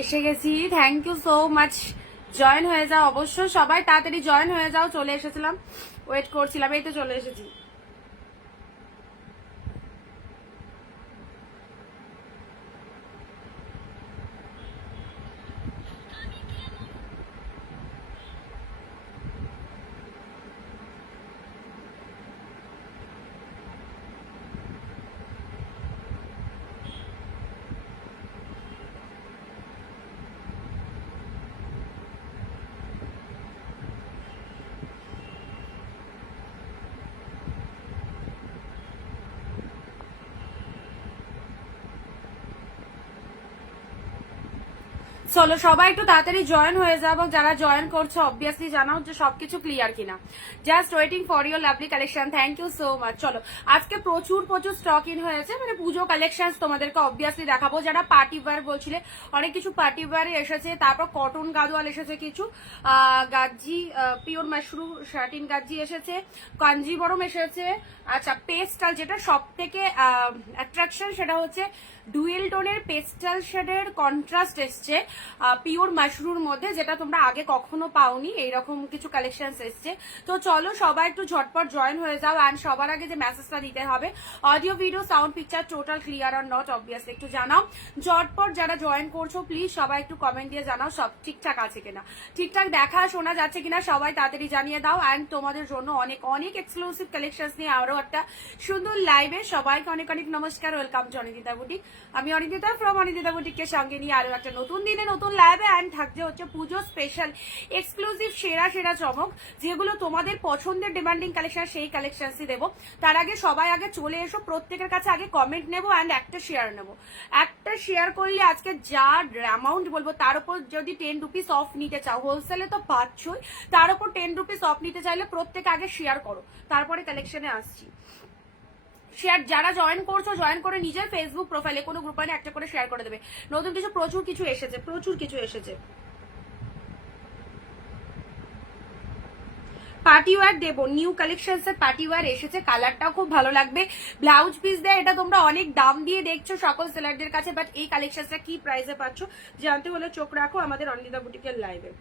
এসে গেছি, thank you so much. Join হয়ে যাও অবশ্যই, সবাই তাড়াতাড়ি জয়েন হয়ে যাও। চলে এসেছিলাম, ওয়েট করছিলাম, এই তো চলে এসেছি। চলো সবাই একটু তাড়াতাড়ি জয়েন হয়ে যাও, এবং যারা জয়েন করছো অবভিয়াসলি জানাও যে সবকিছু ক্লিয়ার কিনা। Just waiting for your lovely collection, thank you so much. চলো আজকে প্রচুর প্রচুর স্টক ইন হয়েছে, মানে পুজো কালেকশন তোমাদেরকে অবভিয়াসলি দেখাবো। যারা পার্টি ওয়্যার বলছিলে, অনেক কিছু পার্টি ওয়্যার এসেছে, তারপর কটন গাদোয়াল এসেছে, কিছু গাজ্জি পিওর মাশরুম শার্টিন গাজ্জি এসেছে, কাঞ্জিবরম এসেছে। আচ্ছা পেস্টাল, যেটা সব থেকে অ্যাট্রাকশন সেটা হচ্ছে ডুয়েল টোনের পেস্টাল শেডের কন্ট্রাস্ট এসছে পিওর মাশরুর মধ্যে, যেটা তোমরা আগে কখনো পাওনি। এইরকম কিছু কালেকশন এসছে। তো চলো সবাই একটু ঝটপট জয়েন হয়ে যাও। অ্যান্ড সবার আগে যে মেসেজটা দিতে হবে, audio video sound picture total clear are not, obviously একটু জানাও। ঝটপট যারা জয়েন করছো প্লিজ সবাই একটু কমেন্ট দিয়ে জানাও সব ঠিকঠাক আছে কিনা, ঠিকঠাক দেখা শোনা যাচ্ছে কিনা, সবাই তাড়াতাড়ি জানিয়ে দাও। অ্যান্ড তোমাদের জন্য অনেক অনেক এক্সক্লুসিভ কালেকশন নিয়ে আরো একটা সুন্দর লাইভে সবাইকে অনেক অনেক নমস্কার, ওয়েলকাম টু অনিন্দিতা বুটিক। আমি অনিন্দিতা ফ্রম অনিন্দিতা বুটিককে সঙ্গে নিয়ে আরো একটা নতুন দিনে নতুন লাইভে। অ্যান্ড থাকছে হচ্ছে পুজো স্পেশাল এক্সক্লুসিভ সেরা সেরা চমক, যেগুলো তোমাদের পছন্দের ডিমান্ডিং কালেকশন, সেই কালেকশনসই দেবো। তার আগে সবাই আগে চলে এসো, প্রত্যেকের কাছে আগে কমেন্ট নেবো অ্যান্ড একটা শেয়ার নেবো। একটা শেয়ার করলে আজকে যা অ্যামাউন্ট বলবো তার উপর যদি 10 রুপিস অফ নিতে চাও, হোলসেলে তো পাচ্ছই, তার উপর 10 রুপিস অফ নিতে চাইলে প্রত্যেকে আগে শেয়ার করো, তারপরে কালেকশনে আসছি। শেয়ার যারা জয়েন করছো, জয়েন করে নিজের ফেসবুক প্রোফাইলে কোনো গ্রুপে একটা করে শেয়ার করে দেবে। নতুন কিছু প্রচুর কিছু এসেছে, প্রচুর কিছু এসেছে। পার্টি ওয়্যার দেবো, নিউ কালেকশনস এর পার্টি ওয়্যার এসেছে, কালারটাও খুব ভালো লাগবে। ব্লাউজ পিস দেয়, এটা তোমরা অনেক দাম দিয়ে দেখছো সকল সেলারদের কাছে, বাট এই কালেকশনসটা কি প্রাইসে পাচ্ছ জানতে হলে চোখ রাখো আমাদের অনিন্দিতা বুটিকের লাইভে।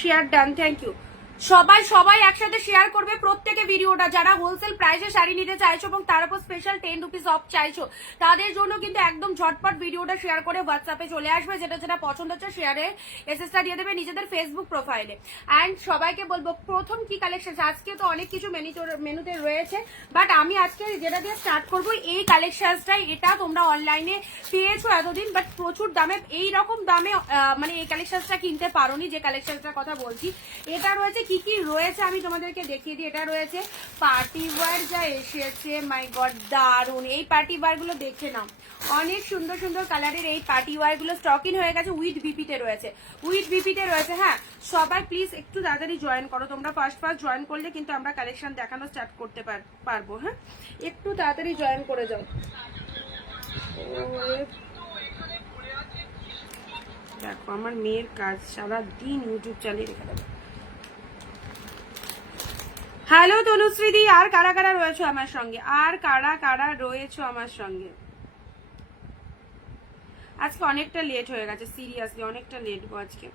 Share done, thank you. সবাই সবাই একসাথে শেয়ার করবে প্রত্যেকে ভিডিওটা। যারা হোলসেল প্রাইসে শাড়ি নিতে চাইছো এবং তার উপর স্পেশাল 10 রুপিস অফ চাইছো, তাদের জন্য কিন্তু একদম ঝটপট ভিডিওটা শেয়ার করে হোয়াটসঅ্যাপে চলে আসবে। যেটা যেটা পছন্দ হচ্ছে শেয়ারে এসএসটা দিয়ে দেবে নিজেদের ফেসবুক প্রোফাইলে। অ্যান্ড সবাইকে বলবো প্রথম কি কালেকশন, আজকে তো অনেক কিছু মেনুতে রয়েছে, বাট আমি আজকে যেটা দিয়ে স্টার্ট করবো এই কালেকশনটাই। এটা তোমরা অনলাইনে পেয়েছো এতদিন, বাট প্রচুর দামে, এই রকম দামে মানে এই কালেকশনটা কিনতে পারোনি। যে কালেকশনটার কথা বলছি, এটা রয়েছে কি কি রয়েছে আমি তোমাদেরকে দেখিয়ে দিই। এটা রয়েছে পার্টি ওয়্যার যা এসেছে, মাই গড দারুন। এই পার্টি ওয়্যার গুলো দেখে নাও, অনেক সুন্দর সুন্দর কালারের এই পার্টি ওয়্যার গুলো স্টক ইন হয়ে গেছে। উইথ বিপিতে রয়েছে, উইথ বিপিতে রয়েছে। হ্যাঁ সবাই প্লিজ একটু তাড়াতাড়ি জয়েন করো, তোমরা ফার্স্ট ফার্স্ট জয়েন করলে কিন্তু আমরা কালেকশন দেখানো স্টার্ট করতে পারবো। হ্যাঁ একটু তাড়াতাড়ি জয়েন করে যাও। দেখো আমার মেয়ের কাজ, সারাদিন ইউটিউব চালিয়ে রেখে দেবে। হ্যালো তনুশ্রীদি, আর কারা কারা রয়েছো আমার সঙ্গে, আর কারা কারা রয়েছো আমার সঙ্গে? আজকে অনেকটা লেট হয়ে গেছে, সিরিয়াসলি অনেকটা লেট গো আজকে।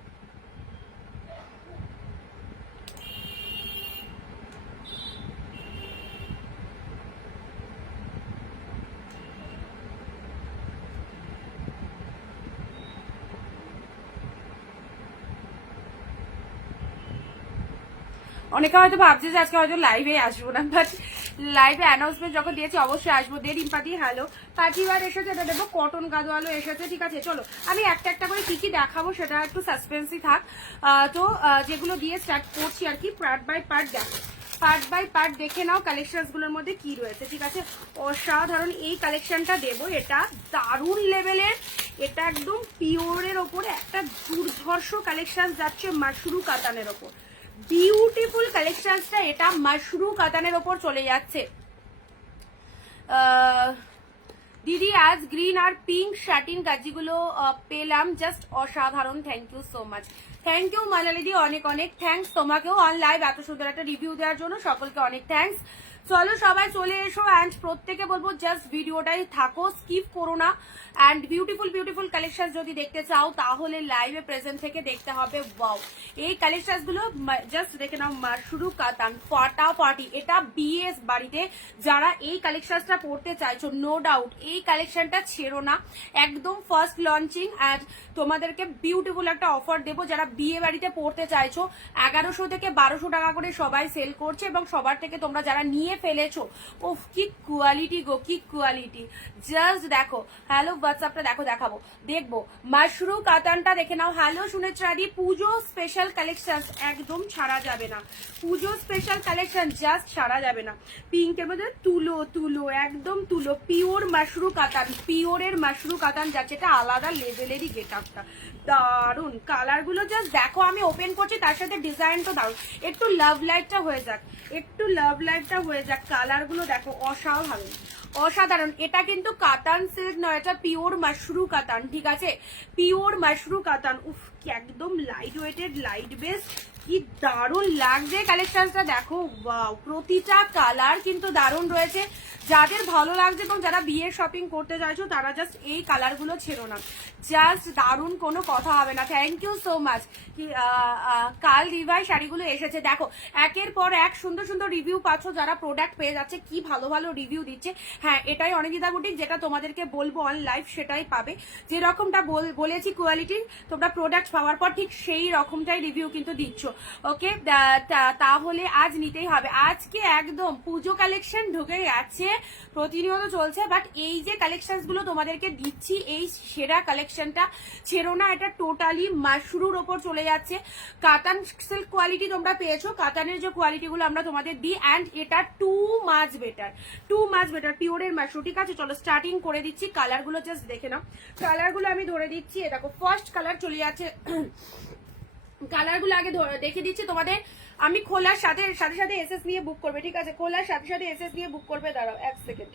অনেকে হয়তো ভাবছে যে আজকে হয়তো লাইভে আসবো না, বাট লাইভে অ্যানাউন্সমেন্ট যখন দিয়েছি অবশ্যই আসবো। দে রিম্পাদি হ্যালো, পাটিওয়ার এসেছে, এটা দেবো কটন গাদোয়ালো এসেছে, ঠিক আছে। চলো আমি একটা একটা করে কি কি দেখাবো সেটা একটু সাসপেন্সই থাক। তো যেগুলো দিয়ে স্টার্ট করছি আর কি, পার্ট বাই পার্ট দেখো, পার্ট বাই পার্ট দেখে নাও কালেকশন গুলোর মধ্যে কি রয়েছে, ঠিক আছে। অসাধারণ এই কালেকশনটা দেবো, এটা দারুণ লেভেলের, এটা একদম পিওরের ওপরে একটা দুর্ধর্ষ কালেকশন যাচ্ছে মাশরু কাতানের ওপর। বিউটিফুল কালেকশনসটা এটা মাশরু কাতানের ওপর চলে যাচ্ছে। দিদি আজ গ্রিন আর পিঙ্ক শার্টিন গাজিগুলো পেলাম, জাস্ট অসাধারণ, thank you so much. Thank you মালালিদি, অনেক অনেক থ্যাংকস তোমাকেও অন লাইভ এত সুন্দর একটা রিভিউ দেওয়ার জন্য, সকলকে অনেক থ্যাংকস। চলো সবাই চলে এসো, অ্যান্ড প্রত্যেকে বলবো জাস্ট ভিডিওটাই থাকো, স্কিপ করো না। অ্যান্ড বিউটিফুল বিউটিফুল কালেকশন যদি দেখতে চাও তাহলে লাইভে প্রেজেন্ট থেকে দেখতে হবে। ওয়াও, এই কালেকশন গুলো জাস্ট দেখে নাও, মাশরু কাতান ফাটাফাটি। এটা বিএস বাড়িতে যারা এই কালেকশনটা পড়তে চাইছো, নো ডাউট এই কালেকশনটা ছেড়ো না, একদম ফার্স্ট লঞ্চিং। অ্যান্ড তোমাদেরকে বিউটিফুল একটা অফার দেবো, যারা বিয়ে বাড়িতে পড়তে চাইছো 1100 থেকে 1200 টাকা করে সবাই সেল করছে, এবং সবার থেকে তোমরা যারা নিয়ে ফেলেছো, ও কি কোয়ালিটি গো, কি কোয়ালিটি, জাস্ট দেখো। হ্যালো হোয়াটসঅ্যাপটা দেখো, দেখাবো, দেখবো মাশরু কাতানটা দেখে নাও। হ্যালো সুনেত্রাদি, পুজো স্পেশাল কালেকশন একদম ছাড়া যাবে না, পুজো স্পেশাল কালেকশন জাস্ট ছাড়া যাবে না। পিঙ্কের মধ্যে তুলো তুলো, একদম তুলো, পিওর মাশরু কাতান, পিওরের মাশরু কাতান যাচ্ছে, এটা আলাদা লেভেলেরই গেট আপটা, দারুন কালার গুলো জাস্ট দেখো। আমি ওপেন করছি, তার সাথে ডিজাইন তো দারুন। একটু লাভ লাইটটা হয়ে যাক, একটু লাভ লাইটটা হয়ে যাক, কালার গুলো দেখো অসাধারণ অসাধারণ। এটা কিন্তু কাতান সিল্ক নয়, এটা পিওর মাশরু কাতান, ঠিক আছে, পিওর মাশরু কাতান। উফ, কি একদম লাইট ওয়েটেড, লাইট বেস, কি দারুণ লাগছে কালেকশনটা দেখো। ওয়াও, প্রতিটা কালার কিন্তু দারুণ রয়েছে। যাদের ভালো লাগছে এবং যারা বিয়ের শপিং করতে চাইছো তারা জাস্ট এই কালার গুলো ছেড়ো না, জাস্ট দারুণ, কোনো কথা হবে না। Thank you so much. কাল রিভাই শাড়িগুলো এসেছে, দেখো একের পর এক সুন্দর সুন্দর রিভিউ পাচ্ছ, যারা প্রোডাক্ট পেয়ে যাচ্ছে, কি ভালো ভালো রিভিউ দিচ্ছে। হ্যাঁ, এটাই অনিন্দিতা বুটিক, যেটা তোমাদেরকে বলবো অন লাইভ সেটাই পাবে, যে রকমটা বলেছি কোয়ালিটি, তোমরা প্রোডাক্ট পাওয়ার পর ঠিক সেই রকমটাই রিভিউ কিন্তু দিচ্ছ। ওকে, তাহলে আজ নিতেই হবে। আজকে একদম পুজো কালেকশন ঢুকে যাচ্ছে, প্রতিনিয়ত চলছে, বাট এই যে কালেকশন গুলো তোমাদেরকে দিচ্ছি, এই সেরা কালেকশনটা ছেড়ো না। এটা টোটালি মাশরুর ওপর চলে যাচ্ছে, কাতান সিল্ক কোয়ালিটি তোমরা পেয়েছো, কাতানের যে কোয়ালিটি গুলো আমরা তোমাদের দিই, অ্যান্ড এটা too much better, too much better, পিওরের মাশরু, ঠিক আছে। চলো স্টার্টিং করে দিচ্ছি, কালার গুলো জাস্ট দেখে নাও, কালার গুলো আমি ধরে দিচ্ছি। দেখো ফার্স্ট কালার চলে যাচ্ছে, কালার গুলো আগে দেখে দিচ্ছি তোমাদের। আমি খোলার সাথে সাথে এসএস নিয়ে বুক করবে, ঠিক আছে, খোলার সাথে সাথে এসএস নিয়ে বুক করবে। দাঁড়াও এক second.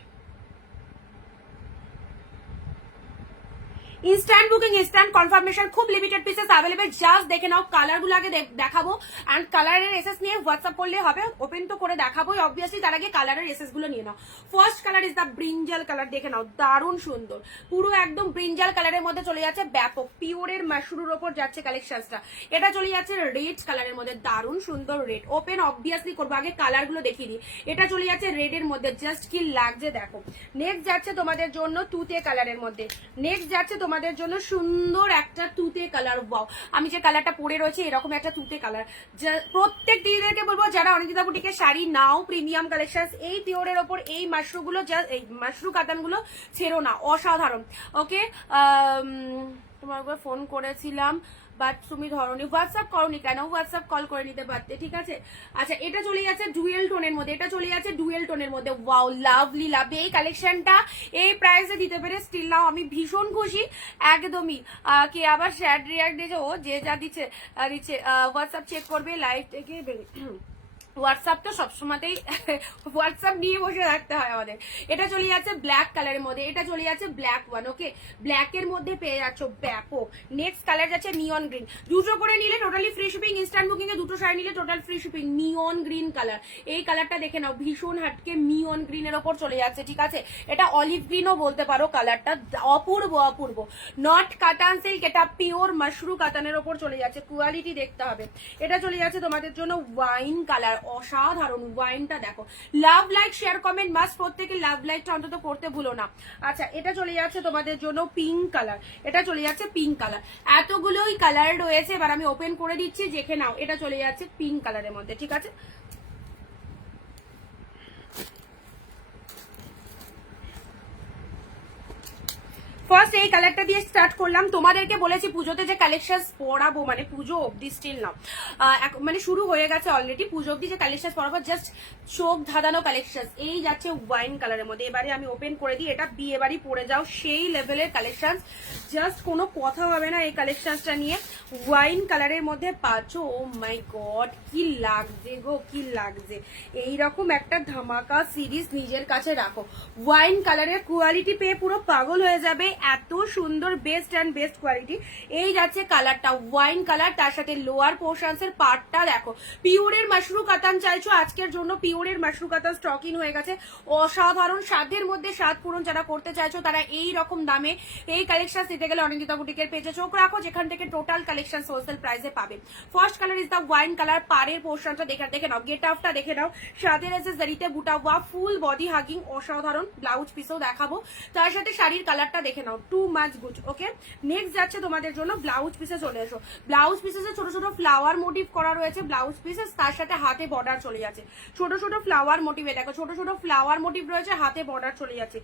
Instant booking, instant confirmation, খুব লিমিটেড পিসেস অ্যাভেলেবেল, জাস্ট দেখে নাও। কালার গুলো আগে দেখাবো, অ্যান্ড কালারের এসএস নিয়ে হোয়াটসঅ্যাপ করলে হবে, ওপেন তো করে দেখাবোই অবভিয়াসলি, তার আগে কালারের এসএস গুলো নিয়ে নাও। First colour is the brinjal colour, দেখে নাও, দারুণ সুন্দর, পুরো একদম ব্রিঞ্জাল কালারের মধ্যে চলে যাচ্ছে, ব্যাপক পিওরের মাশরুর ওপর যাচ্ছে কালেকশনটা। এটা চলে যাচ্ছে রেড কালারের মধ্যে, দারুণ সুন্দর রেড, ওপেন অবভিয়াসলি করবো, আগে কালার গুলো দেখিয়ে দিই। এটা চলে যাচ্ছে রেড এর মধ্যে, জাস্ট কি লাগছে দেখো। নেক্সট যাচ্ছে তোমাদের জন্য তুতে কালারের মধ্যে, নেক্সট যাচ্ছে তোমাদের জন্য সুন্দর একটা তুতে কালার। ওয়াও, আমি যে কালারটা পরে রয়েছে এরকম একটা তুতে কালার। প্রত্যেক দিদিদেরকে বলবো যারা অনিন্দিতা বুটিকের শাড়ি নাও, প্রিমিয়াম কালেকশন, এই পিওরের ওপর এই মাশরু গুলো, এই মাশরু কাতান গুলো ছেড়ো না, অসাধারণ। ওকে, তোমার উপর ফোন করেছিলাম বাট তুমি ধরনি, হোয়াটসঅ্যাপ করনি কেন? হোয়াটসঅ্যাপ কল করে নিতে পারতে, ঠিক আছে। আচ্ছা, এটা চলে যাচ্ছে ডুয়েল টোনের মধ্যে, এটা চলে যাচ্ছে ডুয়েল টোনের মধ্যে। ওয়াও, লাভলি লাভলি, এই কালেকশনটা এই প্রাইসে দিতে পেরে স্টিল নাও আমি ভীষণ খুশি, একদমই। কে আবার স্যাড রিয়াক্ট দিয়েছে, ও যে যা দিচ্ছে দিচ্ছে। হোয়াটসঅ্যাপ চেক করবে লাইভ থেকে, হোয়াটসঅ্যাপ তো সবসময়তেই হোয়াটসঅ্যাপ নিয়ে বসে রাখতে হয় আমাদের। এটা চলে যাচ্ছে ব্ল্যাক কালারের মধ্যে, এটা চলে যাচ্ছে ব্ল্যাক ওয়ান। ওকে, ব্ল্যাকের মধ্যে পেয়ে যাচ্ছ ব্যাপক। নেক্সট কালার যাচ্ছে নিয়ন গ্রিন, দুটো করে নিলে totally free shipping, instant booking এ দুটো শাড়ি নিলে total free shipping. Neon green colour, এই কালারটা দেখে নাও, ভীষণ হাটকে নিয়ন গ্রিনের ওপর চলে যাচ্ছে, ঠিক আছে। এটা অলিভ গ্রিনও বলতে পারো, কালারটা অপূর্ব অপূর্ব। নট কাতান সিল্ক, এটা পিওর মাশরু কাতানের ওপর চলে যাচ্ছে, কোয়ালিটি দেখতে হবে। এটা চলে যাচ্ছে তোমাদের জন্য ওয়াইন কালার, অসাধারণ। ওয়াইনটা দেখো, love like share comment must, প্রত্যেকে লাভ লাইকটা অন্তত করতে ভুলো না। আচ্ছা এটা চলে যাচ্ছে তোমাদের জন্য পিঙ্ক কালার, এটা চলে যাচ্ছে পিঙ্ক কালার। এতগুলোই কালার রয়েছে, এবার আমি ওপেন করে দিচ্ছি, দেখে নাও। এটা চলে যাচ্ছে পিঙ্ক কালারের মধ্যে, ঠিক আছে। ফার্স্ট এই কালারটা দিয়ে স্টার্ট করলাম। তোমাদেরকে বলেছি পুজোতে যে কালেকশন পরাবো, মানে পুজো অব্দি স্টিল না, মানে শুরু হয়ে গেছে অলরেডি, পুজো অব্দি যে কালেকশন পরাবো জাস্ট চোখ ধাঁধানো কালেকশন। এই যাচ্ছে ওয়াইন কালারের মধ্যে, এবারে আমি ওপেন করে দিই। এটা বিয়ে বাড়ি পরে যাও সেই লেভেলের কালেকশন, জাস্ট কোনো কথা হবে না এই কালেকশনটা নিয়ে। ওয়াইন কালারের মধ্যে পাচ্ছ, ও মাই গড কি লাগছে গো, কি লাগছে। এইরকম একটা ধামাকা সিরিজ নিজের কাছে রাখো। ওয়াইন কালারের কোয়ালিটি পেয়ে পুরো পাগল হয়ে যাবে, এত সুন্দর বেস্ট অ্যান্ড বেস্ট কোয়ালিটি। এই যাচ্ছে কালারটা ওয়াইন কালার, তার সাথে লোয়ার পোর্শনস এর পার্টটা দেখো। পিওরের মাশরু কাতান চাইছো আজকের জন্য, পিওরের মাশরু কাতান স্টক ইন হয়ে গেছে। অসাধারণ স্বাদের মধ্যে স্বাদ পূরণ যারা করতে চাইছো তারা এই রকম দামে এই কালেকশন নিতে গেলে অনিন্দিতা বুটিকের পেজে চোখ রাখো, যেখান থেকে টোটাল কালেকশন হোলসেল প্রাইসে পাবে। First colour is the wine colour, পাড়ের পোর্শনটা দেখে নাও, গেট আপটা দেখে নাও, সাথে রয়েছে জারিতে বুটা ওয়া, ফুল বডি হাগিং, অসাধারণ। ব্লাউজ পিসও দেখাবো, তার সাথে শাড়ির কালারটা দেখে নাও, টু মাচ গুড। ওকে, নেক্সট যাচ্ছে তোমাদের জন্য ব্লাউজ পিসে চলে এসো। ব্লাউজ পিসে ছোট ছোট ফ্লাওয়ার মোটিভ করা রয়েছে ব্লাউজ পিসেস, তার সাথে হাতে বর্ডার চলে যাচ্ছে ছোট ছোট ফ্লাওয়ার মোটিভে, দেখো ছোট ছোট ফ্লাওয়ার মোটিভ রয়েছে, হাতে বর্ডার চলে যাচ্ছে।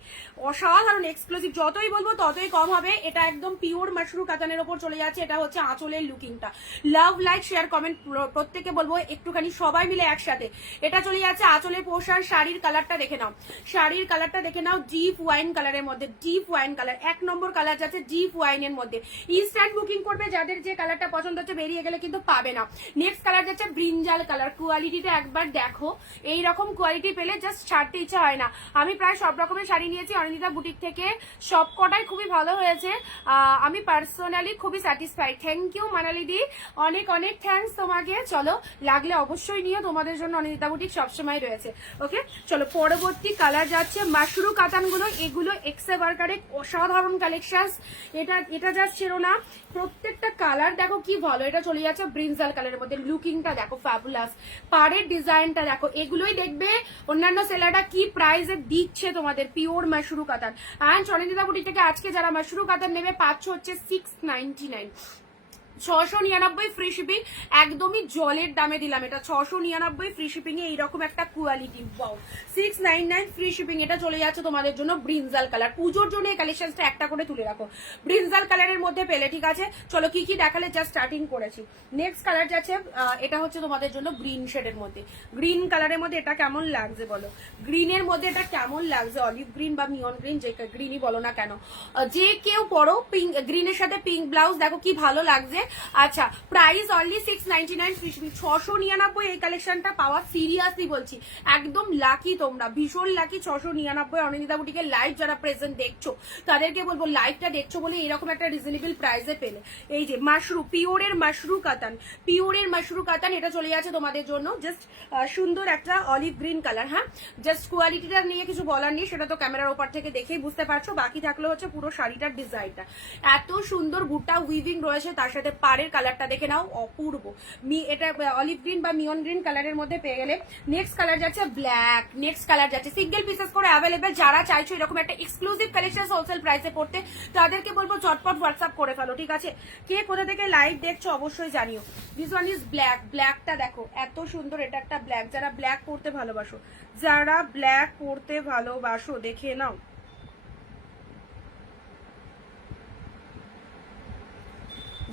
অসাধারণ এক্সক্লুসিভ, যতই বলবো ততই কম হবে। এটা একদম পিওর মাশরু কাতানের ওপর চলে যাচ্ছে। এটা হচ্ছে আঁচলের লুকিংটা। লাভ লাইক শেয়ার কমেন্ট প্রত্যেকে বলবো একটুখানি সবাই মিলে একসাথে। এটা চলে যাচ্ছে আঁচলের পোর্শন। শাড়ির কালারটা দেখে নাও, শাড়ির কালারটা দেখে নাও, ডিপ ওয়াইন কালারের মধ্যে, ডিপ ওয়াইন কালার, এক নম্বর কালার যাচ্ছে ডিপ ওয়াইনের মধ্যে। ইনস্ট্যান্ট বুকিং করবে, যাদের যে কালারটা পছন্দ হচ্ছে বেরিয়ে গেলে কিন্তু পাবে না। নেক্সট কালার যাচ্ছে ব্রিঞ্জাল কালার। কোয়ালিটিটা একবার দেখো, এই রকম কোয়ালিটি পেলে জাস্ট ছাড়তে ইচ্ছা হয় না। আমি প্রায় সব রকমের শাড়ি নিয়েছি অনিন্দিতা বুটিক থেকে, সব কটাই খুবই ভালো হয়েছে। আমি পার্সোনালি খুবই স্যাটিসফাইড। থ্যাংক ইউ মানালি দি, অনেক অনেক থ্যাংকস তোমাকে। চলো লাগলে অবশ্যই নিও, তোমাদের জন্য অনিন্দিতা বুটিক সবসময় রয়েছে। ওকে চলো, পরবর্তী কালার যাচ্ছে মাশরু কাতানগুলো, এগুলো এক্সে ওয়ার্কারে অসাধারণ কালেকশন। এটা জাস্ট ছিল না, প্রত্যেকটা কালার দেখো কি ভালো। এটা চলে যাচ্ছে ব্রিঞ্জাল কালারের মধ্যে, লুকিংটা দেখো ফ্যাবুলাস, পাড়ের ডিজাইনটা দেখো। এগুলোই দেখবে অন্যান্য সেলারটা কি প্রাইসে দিচ্ছে তোমাদের পিওর মাশরু কাতান। অ্যান্ড অনিন্দিতা বুটিক থেকে আজকে যারা মাশরু কাতান নেবে পাচ্ছ হচ্ছে 699, 699 ফ্রি শিপিং। একদমই জলের দামে দিলাম এটা, 699 ফ্রি শিপিং এ এইরকম একটা কোয়ালিটি। Wow, 699 free shipping. এটা চলে যাচ্ছে তোমাদের জন্য ব্রিঞ্জাল কালার। পুজোর জন্য এই কালেকশনটা একটা করে তুলে রাখো, ব্রিঞ্জাল কালারের মধ্যে পেলে, ঠিক আছে। চলো কি কি দেখালে জাস্ট স্টার্টিং করেছি। নেক্সট কালার যাচ্ছে, এটা হচ্ছে তোমাদের জন্য গ্রিন শেডের মধ্যে, গ্রিন কালারের মধ্যে। এটা কেমন লাগছে বলো, গ্রিনের মধ্যে এটা কেমন লাগছে? অলিভ গ্রিন বা মিয়ন গ্রিন, যে গ্রিনই বলো না কেন, যে কেউ পরো। পিঙ্ক গ্রিনের সাথে পিঙ্ক ব্লাউজ, দেখো কি ভালো লাগছে। আচ্ছা, প্রাইস অনলি 699 ফ্রি শিপিং। 699 এই কালেকশনটা পাওয়া সিরিয়াসলি বলছি একদম লাকি, তোমরা ভীষণ লাকি। 699 অনিন্দিতা বুটিকের লাইভ যারা প্রেজেন্ট দেখছো তাদেরকে বলবো, লাইভটা দেখছো বলে এরকম একটা রিজনেবল প্রাইসে পেলে। এই যে মাশরু, পিওরের মাশরু কাতান, পিওরের মাশরু কাতান। এটা চলে যাচ্ছে তোমাদের জন্য জাস্ট সুন্দর একটা অলিভ গ্রিন কালার। হ্যাঁ, জাস্ট কোয়ালিটিটা নিয়ে কিছু বলার নেই, সেটা তো ক্যামেরার ওপর থেকে দেখেই বুঝতে পারছো। বাকি থাকলে হচ্ছে পুরো শাড়িটার ডিজাইনটা, এত সুন্দর বুটা উইভিং রয়েছে, তার সাথে পাড়ের কালারটা দেখে নাও, অপূর্ব। এটা অলিভ গ্রিন বা মিয়ন গ্রিন কালারের মধ্যে পেয়ে গেলে। নেক্সট কালার যাচ্ছে ব্ল্যাক, নেক্সট কালার যাচ্ছে সিঙ্গেল পিসেস করে অ্যাভেলেবেল। যারা চাইছো এরকম একটা এক্সক্লুসিভ কালেকশন হোলসেল প্রাইসে পড়তে, তাদেরকে বলবো চটপট হোয়াটসঅ্যাপ করে ফেলো, ঠিক আছে। কে কোথা থেকে লাইভ দেখছো অবশ্যই জানিও। দিস ওয়ান ইজ ব্ল্যাক, ব্ল্যাকটা দেখো এত সুন্দর। এটা একটা ব্ল্যাক, যারা ব্ল্যাক পড়তে ভালোবাসো, যারা ব্ল্যাক পড়তে ভালোবাসো দেখে নাও।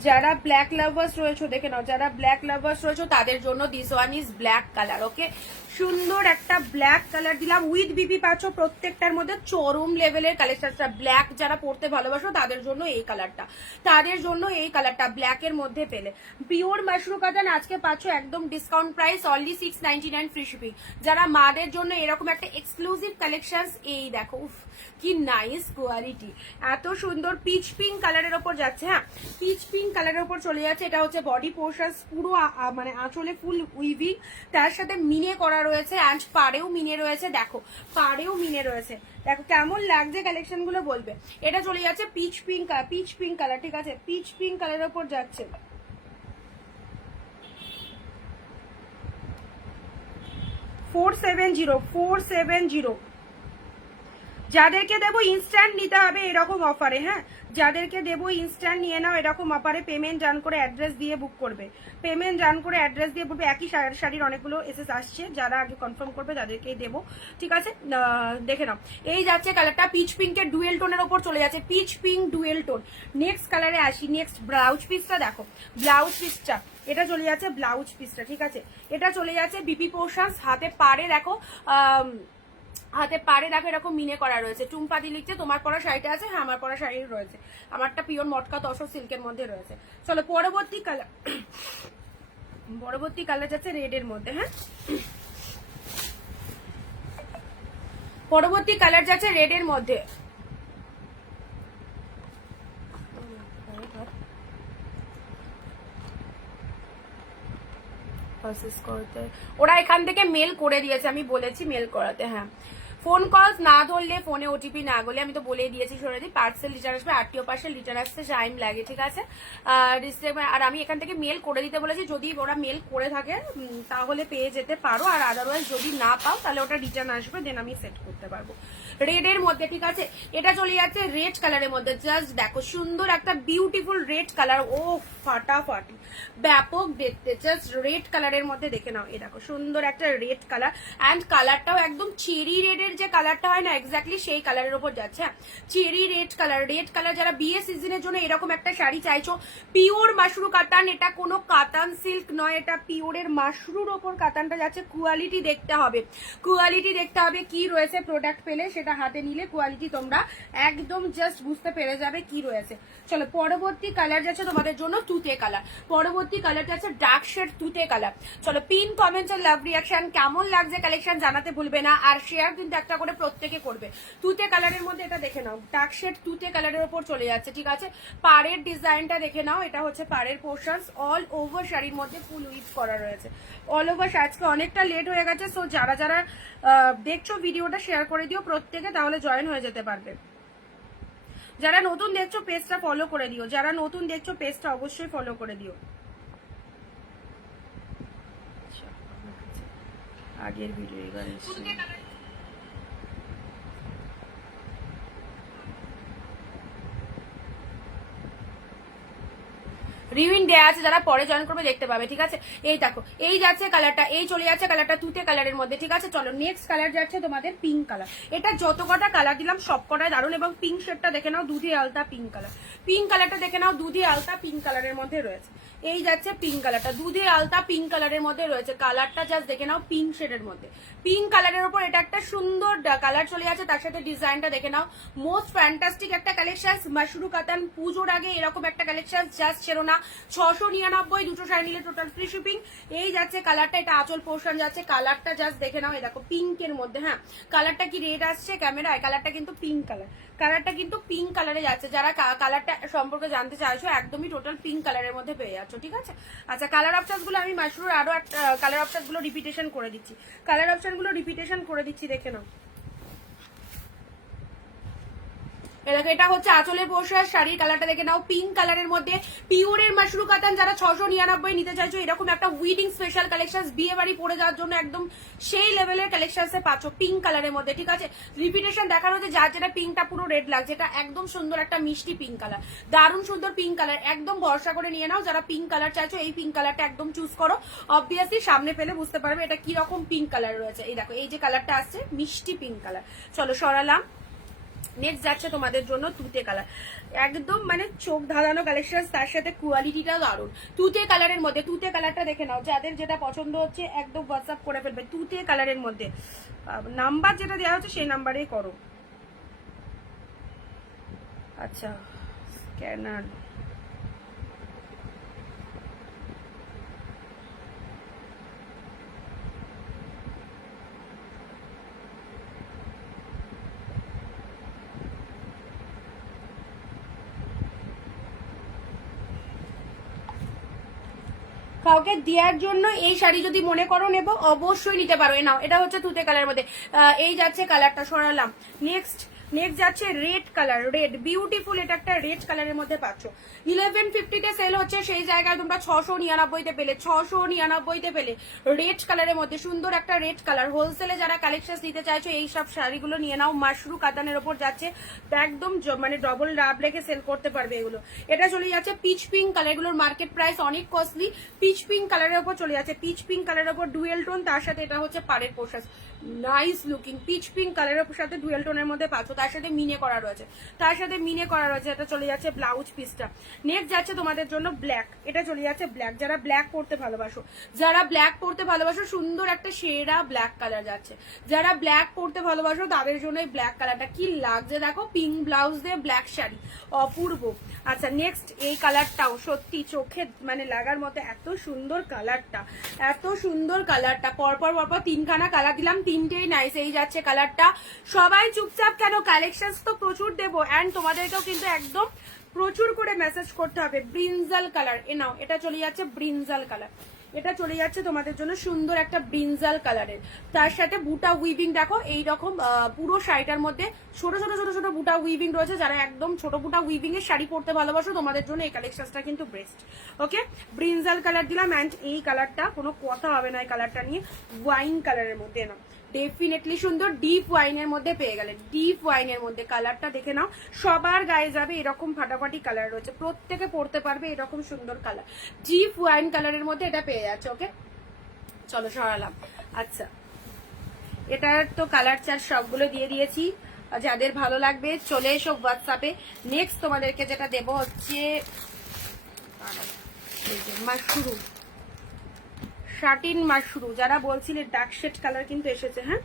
যারা ব্ল্যাক লাভার্স রয়েছে দেখে নাও, যারা ব্ল্যাক লাভার্স রয়েছে তাদের জন্য this one is black colour. Okay, সুন্দর একটা ব্ল্যাক কালার দিলাম উইথ বিপি পাচ্ছ। প্রত্যেকটার মধ্যে চরম লেভেলের কালেকশনটা। ব্ল্যাক যারা পড়তে ভালোবাসো তাদের জন্য এই কালারটা, তাদের জন্য এই কালারটা ব্ল্যাকের মধ্যে পেলে। পিওর মাশরু কাতান আজকে পাচ্ছ একদম discount price only 699 free shipping. যারা মাদের জন্য এরকম একটা এক্সক্লুসিভ কালেকশন, এই দেখো উফ কি নাইস কোয়ালিটি, এত সুন্দর পিচ পিঙ্ক কালারের ওপর যাচ্ছে। হ্যাঁ, পিচ পিঙ্ক কালারের ওপর চলে যাচ্ছে। এটা হচ্ছে বডি পোর্শন, পুরো মানে আঁচলে ফুল উইভিং, তার সাথে মিনে করা রয়েছে। অ্যান্ড পাড়েও মিনে রয়েছে, দেখো পাড়েও মিনে রয়েছে। দেখো কেমন লাগছে কালেকশন গুলো বলবে। এটা চলে যাচ্ছে pitch pink, pitch pink colour, ঠিক আছে, পিচ পিঙ্ক কালারের ওপর যাচ্ছে। 470 যাদেরকে দেবো ইনস্ট্যান্ট নিতে হবে এরকম অফারে, হ্যাঁ যাদেরকে দেবো ইনস্ট্যান্ট নিয়ে নাও এরকম অফারে। পেমেন্ট ডান করে অ্যাড্রেস দিয়ে বুক করবে, পেমেন্ট ডান করে অ্যাড্রেস দিয়ে বলবে। একই শাড়ির অনেকগুলো এসএস আসছে, যারা আগে কনফার্ম করবে তাদেরকেই দেবো, ঠিক আছে। দেখে নাও, এই যাচ্ছে কালারটা পিচ পিঙ্কের ডুয়েল টোনের ওপর চলে যাচ্ছে, pitch pink dual tone. Next কালারে আসি, নেক্সট ব্লাউজ পিসটা দেখো, ব্লাউজ পিসটা এটা চলে যাচ্ছে, ব্লাউজ পিসটা ঠিক আছে, এটা চলে যাচ্ছে বিপি পোর্শনস। হাতে পাড়ে দেখো, হাতে পাড়ে দেখো এরকম মিনে করা রয়েছে। টুম্পাদি লিখছে তোমার পরা শাড়িটা আছে, হ্যাঁ আমার পরা শাড়ি রয়েছে, আমারটা পিওর মটকা তসর সিল্কের মধ্যে রয়েছে। চলো পরবর্তী কালার, পরবর্তী কালার যাচ্ছে রেডের মধ্যে, হ্যাঁ পরবর্তী কালার যাচ্ছে রেডের মধ্যে। ওরা এখান থেকে মেল করে দিয়েছে, আমি বলেছি মেল করাতে, হ্যাঁ ফোন কলস না ধরলে, ফোনে ওটিপি না গেলে, আমি তো বলেই দিয়েছি সরে দিই। পার্সেল রিটার্ন আসবে, আরটিও পার্সেল রিটার্ন আসতে টাইম লাগে, ঠিক আছে। আর আমি এখান থেকে মেল করে দিতে বলেছি, যদি ওরা মেল করে থাকে তাহলে পেয়ে যেতে পারো, আর আদারওয়াইজ যদি না পাও তাহলে ওটা রিটার্ন আসবে, দেন আমি সেট করতে পারবো। রেডের মধ্যে, ঠিক আছে, এটা চলে যাচ্ছে রেড কালারের মধ্যে। জাস্ট দেখো সুন্দর একটা বিউটিফুল রেড কালার, ও ফাটাফাটি ব্যাপক দেখতে, জাস্ট রেড কালারের মধ্যে দেখে নাও। এই দেখো সুন্দর একটা রেড কালার, অ্যান্ড কালারটাও একদম চেরি রেডের যে কালারটা হয় না এক্স্যাক্টলি সেই কালারের উপর যাচ্ছে। Cherry red colour, red colour যারা বিয়ে সিজনের জন্য এরকম একটা শাড়ি চাইছো, পিওর মাশরু কাতান, এটা কোনো কাতান সিল্ক নয়, এটা পিওরের মাশরুর ওপর কাতানটা যাচ্ছে। কোয়ালিটি দেখতে হবে, কোয়ালিটি দেখতে হবে কি রয়েছে, প্রোডাক্ট পেলে সেটা হাতে নিলে কোয়ালিটি তোমরা একদম জাস্ট বুঝতে পেরে যাবে কি রয়েছে। চলো পরবর্তী কালার যাচ্ছে তোমাদের জন্য তুতে কালার, পরবর্তী কালার যাচ্ছে ডার্ক শেড তুতে কালার। চলো পিন কমেন্ট আর লাভ রিয়াকশন, কেমন লাগছে কালেকশন জানাতে ভুলবে না, আর শেয়ার কিন্তু একটা করে প্রত্যেকে করবে। তুতে কালারের মধ্যে এটা দেখে নাও, ডার্ক শেড তুতে কালারের উপর চলে যাচ্ছে, ঠিক আছে। পাড়ের ডিজাইনটা দেখে নাও, এটা হচ্ছে পাড়ের পোর্শনস, অল ওভার শাড়ির মধ্যে ফুল উইভ করা রয়েছে, অল ওভার। আজকে অনেকটা লেট হয়ে গেছে, সো যারা যারা দেখছো ভিডিওটা শেয়ার করে দিও প্রত্যেকে, তাহলে জয়েন হয়ে যেতে পারবে। যারা নতুন দেখছো পেজটা ফলো করে দিও, যারা নতুন দেখছো পেজটা অবশ্যই ফলো করে দিও। আগের ভিডিও এবার রিউইন দেয়া আছে, যারা পরে জয়েন করবে দেখতে পাবে, ঠিক আছে। এই দেখো এই যাচ্ছে কালারটা, এই চলে যাচ্ছে কালারটা তুতে কালারের মধ্যে, ঠিক আছে। চলো নেক্সট কালার যাচ্ছে তোমাদের পিঙ্ক কালার। এটা যত কটা কালার দিলাম সব কটাই দারুণ, এবং পিঙ্ক শেডটা দেখে নাও, দুধে আলতা পিঙ্ক কালার, পিঙ্ক কালারটা দেখে নাও, দুধে আলতা পিঙ্ক কালারের মধ্যে রয়েছে। এই যাচ্ছে পিঙ্ক কালারটা, দুধে আলতা পিঙ্ক কালারের মধ্যে রয়েছে, কালারটা জাস্ট দেখে নাও পিঙ্ক শেডের মধ্যে, পিঙ্ক কালারের উপর এটা একটা সুন্দর কালার চলে যাচ্ছে, তার সাথে ডিজাইনটা দেখে নাও, মোস্ট ফ্যান্টাস্টিক একটা কালেকশন। মাশরু কাতান পুজোর আগে এরকম একটা কালেকশন জাস্ট ছেড়ো না। 699, দুটো শাড়ি নিলে টোটাল ফ্রি শিপিং। এই যাচ্ছে কালারটা, এটা আঁচল পোর্শন যাচ্ছে, কালারটা জাস্ট দেখে নাও, এই দেখো পিঙ্কের মধ্যে, হ্যাঁ কালারটা কি রেড আসছে ক্যামেরায়, কালারটা কিন্তু পিঙ্ক কালার, কালারটা কিন্তু পিঙ্ক কালারে যাচ্ছে। যারা কালারটা সম্পর্কে জানতে চাইছো একদমই টোটাল পিঙ্ক কালারের মধ্যে পেয়ে যাচ্ছ, ঠিক আছে। আচ্ছা কালার অপশন গুলো আমি মাশরুর আরো কালার অপশন গুলো রিপিটেশন করে দিচ্ছি, কালার অপশন গুলো রিপিটেশন করে দিচ্ছি, দেখে নাও। এটা হচ্ছে আঁচলের পোশাক, শাড়ির কালারটা দেখে নাও পিঙ্ক কালারের মধ্যে, পিওরের মাশরু কাতান। যারা 699 নিতে চাইছো এরকম একটা উইডিং স্পেশাল কালেকশন, বিয়ে বাড়ি পরে যাওয়ার জন্য একদম সেই লেভেলের কালেকশন পাচ্ছ পিঙ্ক কালারের মধ্যে, ঠিক আছে। রিপিটেশন দেখানো হচ্ছে, যার যেটা পিঙ্কটা পুরো রেড লাগছে, এটা একদম সুন্দর একটা মিষ্টি পিঙ্ক কালার, দারুণ সুন্দর পিঙ্ক কালার, একদম ভরসা করে নিয়ে নাও। যারা পিঙ্ক কালার চাইছো এই পিঙ্ক কালারটা একদম চুজ করো, অবভিয়াসলি সামনে পেলে বুঝতে পারবে এটা কি রকম পিঙ্ক কালার রয়েছে। এই দেখো এই যে কালারটা আসছে মিষ্টি পিঙ্ক কালার। চলো সরালাম, নেক্সট যাচ্ছে তোমাদের জন্য তুতে কালার, একদম মানে চোখ ধাঁধানো কালেকশন, তার সাথে কোয়ালিটিটা দারুণ। তুতে কালারের মধ্যে, তুতে কালারটা দেখে নাও, যাদের যেটা পছন্দ হচ্ছে একদম হোয়াটসঅ্যাপ করে ফেলবে। তুতে কালারের মধ্যে নাম্বার যেটা দেওয়া হচ্ছে সেই নাম্বারেই করো। আচ্ছা স্ক্যানার, কাউকে দেওয়ার জন্য এই শাড়ি যদি মনে করো নেব অবশ্যই নিতে পারো। নাও এটা হচ্ছে তুতে কালারের মধ্যে, এই যাচ্ছে কালারটা, সরালাম। নেক্সট নেক্সট যাচ্ছে রেড কালার, রেড বিউটিফুল, এটা একটা রেড কালারের মধ্যে পাচ্ছ। 1150 তে সেল হচ্ছে, সেই জায়গায় তোমরা 699 পেলে, 699 পেলে রেড কালারের মধ্যে সুন্দর একটা রেড কালার। হোলসেলে যারা কালেকশন নিতে চাইছো এই সব শাড়িগুলো নিয়ে নাও, মাশরু কাতানের ওপর যাচ্ছে, একদম মানে ডবল ডাব রেখে সেল করতে পারবে এগুলো। এটা চলে যাচ্ছে পিচ পিঙ্ক কালার, এগুলোর মার্কেট প্রাইস অনেক কস্টলি। পিচ পিঙ্ক কালারের ওপর চলে যাচ্ছে, পিচ পিঙ্ক কালারের ওপর ডুয়েল টোন, তার সাথে এটা হচ্ছে পাড়ের পোশাক, নাইস লুকিং পিচ পিঙ্ক কালারের সাথে ডুয়েল টোনের মধ্যে পাচ্ছ, তার সাথে মিনে করা রয়েছে, তার সাথে মিনে করা রয়েছে। এটা চলে যাচ্ছে ব্লাউজ পিসটা। নেক্সট যাচ্ছে তোমাদের জন্য ব্ল্যাক, এটা চলে যাচ্ছে ব্ল্যাক, যারা ব্ল্যাক পরতে ভালোবাসো, যারা ব্ল্যাক পরতে ভালোবাসো সুন্দর একটা সেরা ব্ল্যাক কালার যাচ্ছে, যারা ব্ল্যাক পরতে ভালোবাসো তাদের জন্য এই ব্ল্যাক কালারটা কি লাগছে দেখো, পিঙ্ক ব্লাউজ দিয়ে ব্ল্যাক শাড়ি, অপূর্ব। আচ্ছা নেক্সট এই কালারটাও সত্যি চোখে মানে লাগার মতো, এত সুন্দর কালারটা, এত সুন্দর কালারটা, পরপর পরপর তিনখানা কালার দিলাম, তিনটেই নাইস। এই যাচ্ছে কালারটা, সবাই চুপচাপ কেন, কালেকশন তো প্রচুর দেবো, অ্যান্ড তোমাদেরকেও কিন্তু একদম প্রচুর করে মেসেজ করতে হবে। ব্রিনজাল কালার, এ নাও, এটা চলে যাচ্ছে ব্রিনজাল কালার, এটা চলে যাচ্ছে তোমাদের জন্য সুন্দর একটা ব্রিনজাল কালারের, তার সাথে বুটা উইভিং দেখো এইরকম পুরো শাড়িটার মধ্যে ছোট ছোট ছোট ছোট বুটা উইভিং রয়েছে। যারা একদম ছোট বুটা উইভিং এর শাড়ি পরতে ভালোবাসো তোমাদের জন্য এই কালেকশনটা কিন্তু বেস্ট। ওকে, ব্রিনজাল কালার দিলাম, অ্যান্ড এই কালারটা কোনো কথা হবে না, এই কালারটা নিয়ে ওয়াইন কালারের মধ্যে না, ডেফিনেটলি সুন্দর, ডিপ ওয়াইনের মধ্যে পেয়ে গেলে, ডিপ ওয়াইনের মধ্যে কালারটা দেখে নাও, সবার গায়ে যাবে এরকম ফাটাফাটি কালার রয়েছে, প্রত্যেকে পরতে পারবে এরকম সুন্দর কালার, ডিপ ওয়াইন কালারের মধ্যে এটা পেয়ে যাচ্ছে। ওকে চলো সরালাম। আচ্ছা এটার তো কালার চার্ট সবগুলো দিয়ে দিয়েছি, যাদের ভালো লাগবে চলে এসো হোয়াটসঅ্যাপে। নেক্সট তোমাদেরকে যেটা দেবো হচ্ছে মাশরুম, শার্টিন মাশরু, যারা বলছিলে ডার্ক শেড কালার কিন্তু এসেছে, হ্যাঁ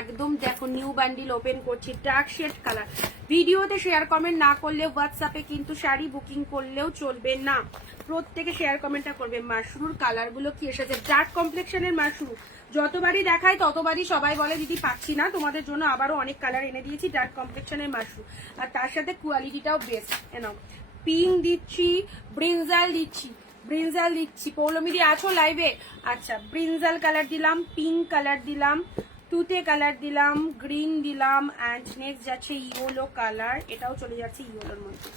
একদম দেখো নিউ বান্ডিল ওপেন করছি, ডার্ক শেড কালার। ভিডিওতে শেয়ার কমেন্ট না করলে হোয়াটসঅ্যাপে কিন্তু শাড়ি বুকিং করলেও চলবে না, প্রত্যেকে শেয়ার কমেন্টটা করবে। মাশরুর কালারগুলো কি এসেছে, ডার্ক কমপ্লেক্সনের মাশরু, যতবারই দেখায় ততবারই সবাই বলে দিদি পাচ্ছি না, তোমাদের জন্য আবারও অনেক কালার এনে দিয়েছি ডার্ক কমপ্লেক্সনের মাশরু, আর তার সাথে কোয়ালিটিটাও বেস্ট। এনাও পিঙ্ক দিচ্ছি, ব্রিনজাল দিচ্ছি, ব্রিনজাল দিচ্ছি, পৌলমিদি আছো লাইভে? আচ্ছা ব্রিনজাল কালার দিলাম, পিঙ্ক কালার দিলাম, তুতে কালার দিলাম, গ্রিন দিলাম, অ্যান্ড নেক্সট যাচ্ছে ইয়েলো কালার, এটাও চলে যাচ্ছে ইয়েলোর মধ্যে।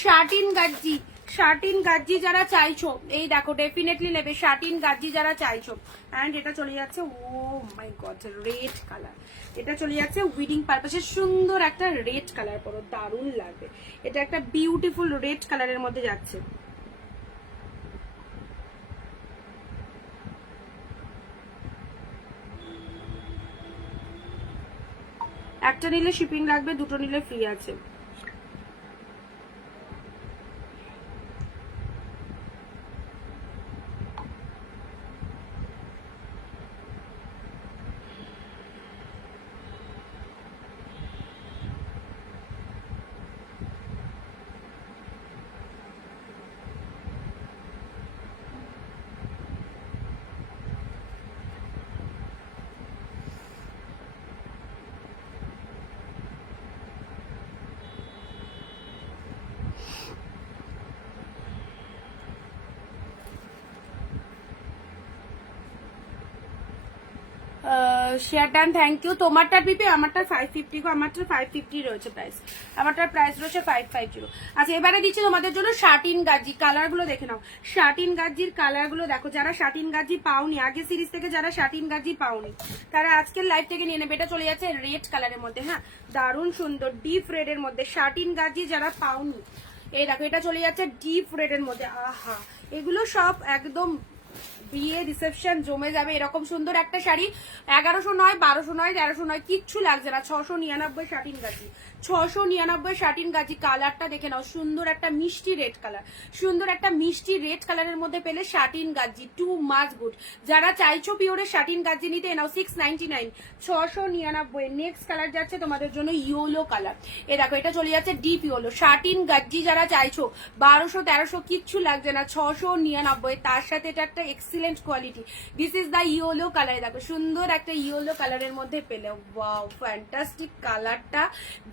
শার্টিন গাজ্জি, শার্টিন গাজ্জি যারা চাইছো এই দেখো ডেফিনেটলি নেবে, শার্টিন গাজ্জি যারা চাইছো, অ্যান্ড এটা চলে যাচ্ছে ও মাই গড রেড কালার, এটা চলে যাচ্ছে উইডিং পারপাসে সুন্দর একটা রেড কালার, পরো দারুণ লাগবে, এটা একটা বিউটিফুল রেড কালারের মধ্যে যাচ্ছে। একটা নিলে শিপিং লাগবে, দুটো নিলে ফ্রি আছে। Share done, thank you. তোমারটার পিপি, আমারটা 550 গো, আমারটা 550 রয়েছে প্রাইস, আমারটার প্রাইস রয়েছে 550। আচ্ছা এবারে দিচ্ছি তোমাদের জন্য শার্টিন গাজি, কালার গুলো দেখে নাও, শার্টিন গাজির কালার গুলো দেখো, যারা শার্টিন গাজি পাওনি আগে সিরিজ থেকে, যারা শার্টিন গাজি পাওনি তারা আজকের লাইভ থেকে নিয়ে নেবে। এটা চলে যাচ্ছে রেড কালারের মধ্যে, হ্যাঁ দারুণ সুন্দর ডিপ রেড এর মধ্যে, শার্টিন গাজি যারা পাওনি এই দেখো, এটা চলে যাচ্ছে ডিপ রেড এর মধ্যে। আহা এগুলো সব একদম বিয়ে রিসেপশন জমে যাবে, এরকম সুন্দর একটা শাড়ি 1100 নয়, 1200 নয়, 1300 নয়, কিচ্ছু লাগছে না, 699 শার্টিন গাজি, 699 শার্টিন গাজি। কালারটা দেখে নাও, সুন্দর একটা মিষ্টি রেড কালার, সুন্দর একটা মিষ্টি রেড কালারের মধ্যে পেলে satin Gazi, too much good. যারা চাইছো পিওরের শার্টিন গাজি নিতে নাও 699, 699। নেক্সট কালার যাচ্ছে তোমাদের জন্য ইয়েলো কালার, এ দেখো এটা চলে যাচ্ছে ডিপ ইয়েলো, শার্টিন গাজি যারা চাইছো 1200 1300 কিচ্ছু লাগছে না, 699। তার সাথে এটা একটা excellent quality, this is the yellow colour, দেখো সুন্দর একটা ইয়েলো কালারের মধ্যে পেলে, ওয়াও ফ্যান্টাস্টিক কালারটা,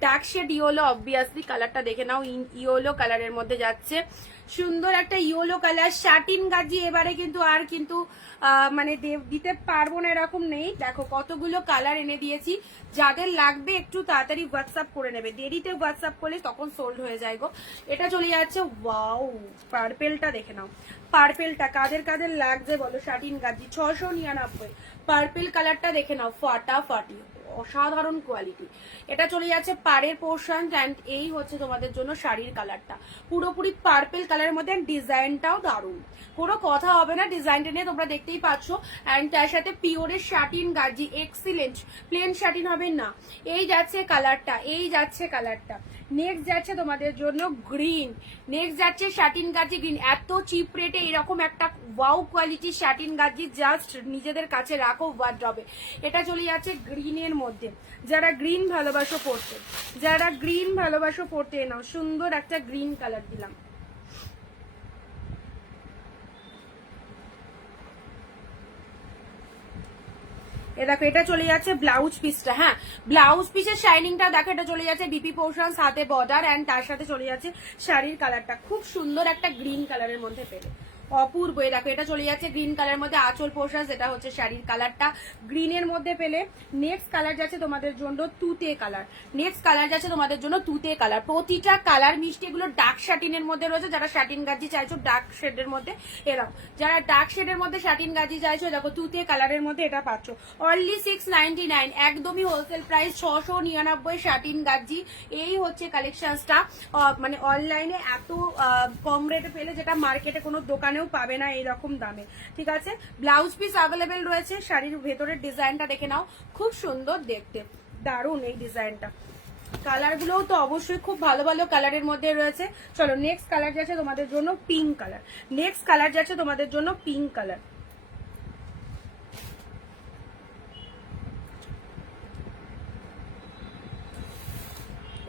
ডার্ক শেড ইয়েলো, অবভিয়াসলি কালারটা দেখে নাও, ইয়েলো কালারের মধ্যে যাচ্ছে, সুন্দর একটা ইয়েলো কালার শার্টিন গাজি। এবারে কিন্তু আর কিন্তু মানে দিতে পারবো না এরকম নেই। দেখো কতগুলো কালার এনে দিয়েছি, যাদের লাগবে একটু তাড়াতাড়ি হোয়াটসঅ্যাপ করে নেবে, দেরিতে হোয়াটসঅ্যাপ করলে তখন সোল্ড হয়ে যায় গো। এটা চলে যাচ্ছে, ওয়াও পার্পেলটা দেখে নাও, পার্পেলটা কাদের কাদের লাগছে বলো, শাটিন গাজি 699, পার্পেল কালারটা দেখে নাও, ফাটাফাটি অসাধারণ কোয়ালিটি। এটা চলে যাচ্ছে পাড়ের পোর্শন অ্যান্ড এই হচ্ছে তোমাদের জন্য শাড়ির কালারটা, পুরোপুরি পার্পেল কালারের মধ্যে, ডিজাইনটাও দারুণ, কোনো কথা হবে না ডিজাইনটা নিয়ে, তোমরা দেখতেই পাচ্ছ। অ্যান্ড তার সাথে পিওরের শাটিন গাজি, এক্সিলেন্ট, প্লেন শাটিন হবে না। এই যাচ্ছে কালারটা, এই যাচ্ছে কালারটা। নেক্সট যাচ্ছে তোমাদের জন্য গ্রিন, নেক্সট যাচ্ছে শাটিন গাজি গ্রিন। এত চিপ রেটে এরকম একটা ওয়াও কোয়ালিটির শাটিন গাজি জাস্ট নিজেদের কাছে রাখো ওয়ার্ড্রবে। এটা চলে যাচ্ছে গ্রিনের মধ্যে, যারা গ্রিন ভালোবাসো পড়তে, যারা গ্রিন ভালোবাসো পড়তে নাও, সুন্দর একটা গ্রিন কালার দিলাম। এ দেখো এটা চলে যাচ্ছে ব্লাউজ পিসটা, হ্যাঁ ব্লাউজ পিসের শাইনিংটা দেখো, এটা চলে যাচ্ছে বিপি পোর্শন, সাথে বর্ডার অ্যান্ড তার সাথে চলে যাচ্ছে শাড়ির কালারটা, খুব সুন্দর একটা গ্রিন কালারের মধ্যে পেলে, অপূর্ব। দেখো এটা চলে যাচ্ছে গ্রিন কালারের মধ্যে আঁচল পোর্শন, যেটা হচ্ছে শাড়ির কালারটা গ্রিনের মধ্যে পেলে। নেক্সট কালার যাচ্ছে তোমাদের জন্য তুতে কালার, নেক্সট কালার যাচ্ছে তোমাদের জন্য তুতে কালার। প্রতিটা কালার মিষ্টি, এগুলো ডার্ক শাটিনের মধ্যে রয়েছে, যারা শাটিন গাজি চাইছো ডার্ক শেডের মধ্যে এরাও, যারা ডার্ক শেডের মধ্যে শাটিন গাজি চাইছো দেখো তুতে কালারের মধ্যে এটা পাচ্ছ অনলি 699, একদমই হোলসেল প্রাইস 699 শাটিন গাজি। এই হচ্ছে কালেকশনসটা, মানে অনলাইনে এত কম রেটে পেলে, যেটা মার্কেটে কোনো দোকানেও পাবে না এইরকম দামে, ঠিক আছে। ব্লাউজ পিস অ্যাভেলেবেল রয়েছে, শাড়ির ভেতরের ডিজাইনটা দেখে নাও, খুব সুন্দর দেখতে, দারুণ এই ডিজাইনটা। কালার গুলোও তো অবশ্যই খুব ভালো ভালো কালারের মধ্যে রয়েছে। চলো নেক্সট কালার যাচ্ছে তোমাদের জন্য পিঙ্ক কালার, নেক্সট কালার যাচ্ছে তোমাদের জন্য পিঙ্ক কালার।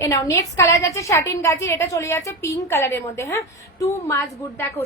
এ নাও নেক্সট কালার যাচ্ছে শাটিন গাজির, এটা চলে যাচ্ছে পিঙ্ক কালারের মধ্যে, হ্যাঁ টু মাচ গুড। দেখো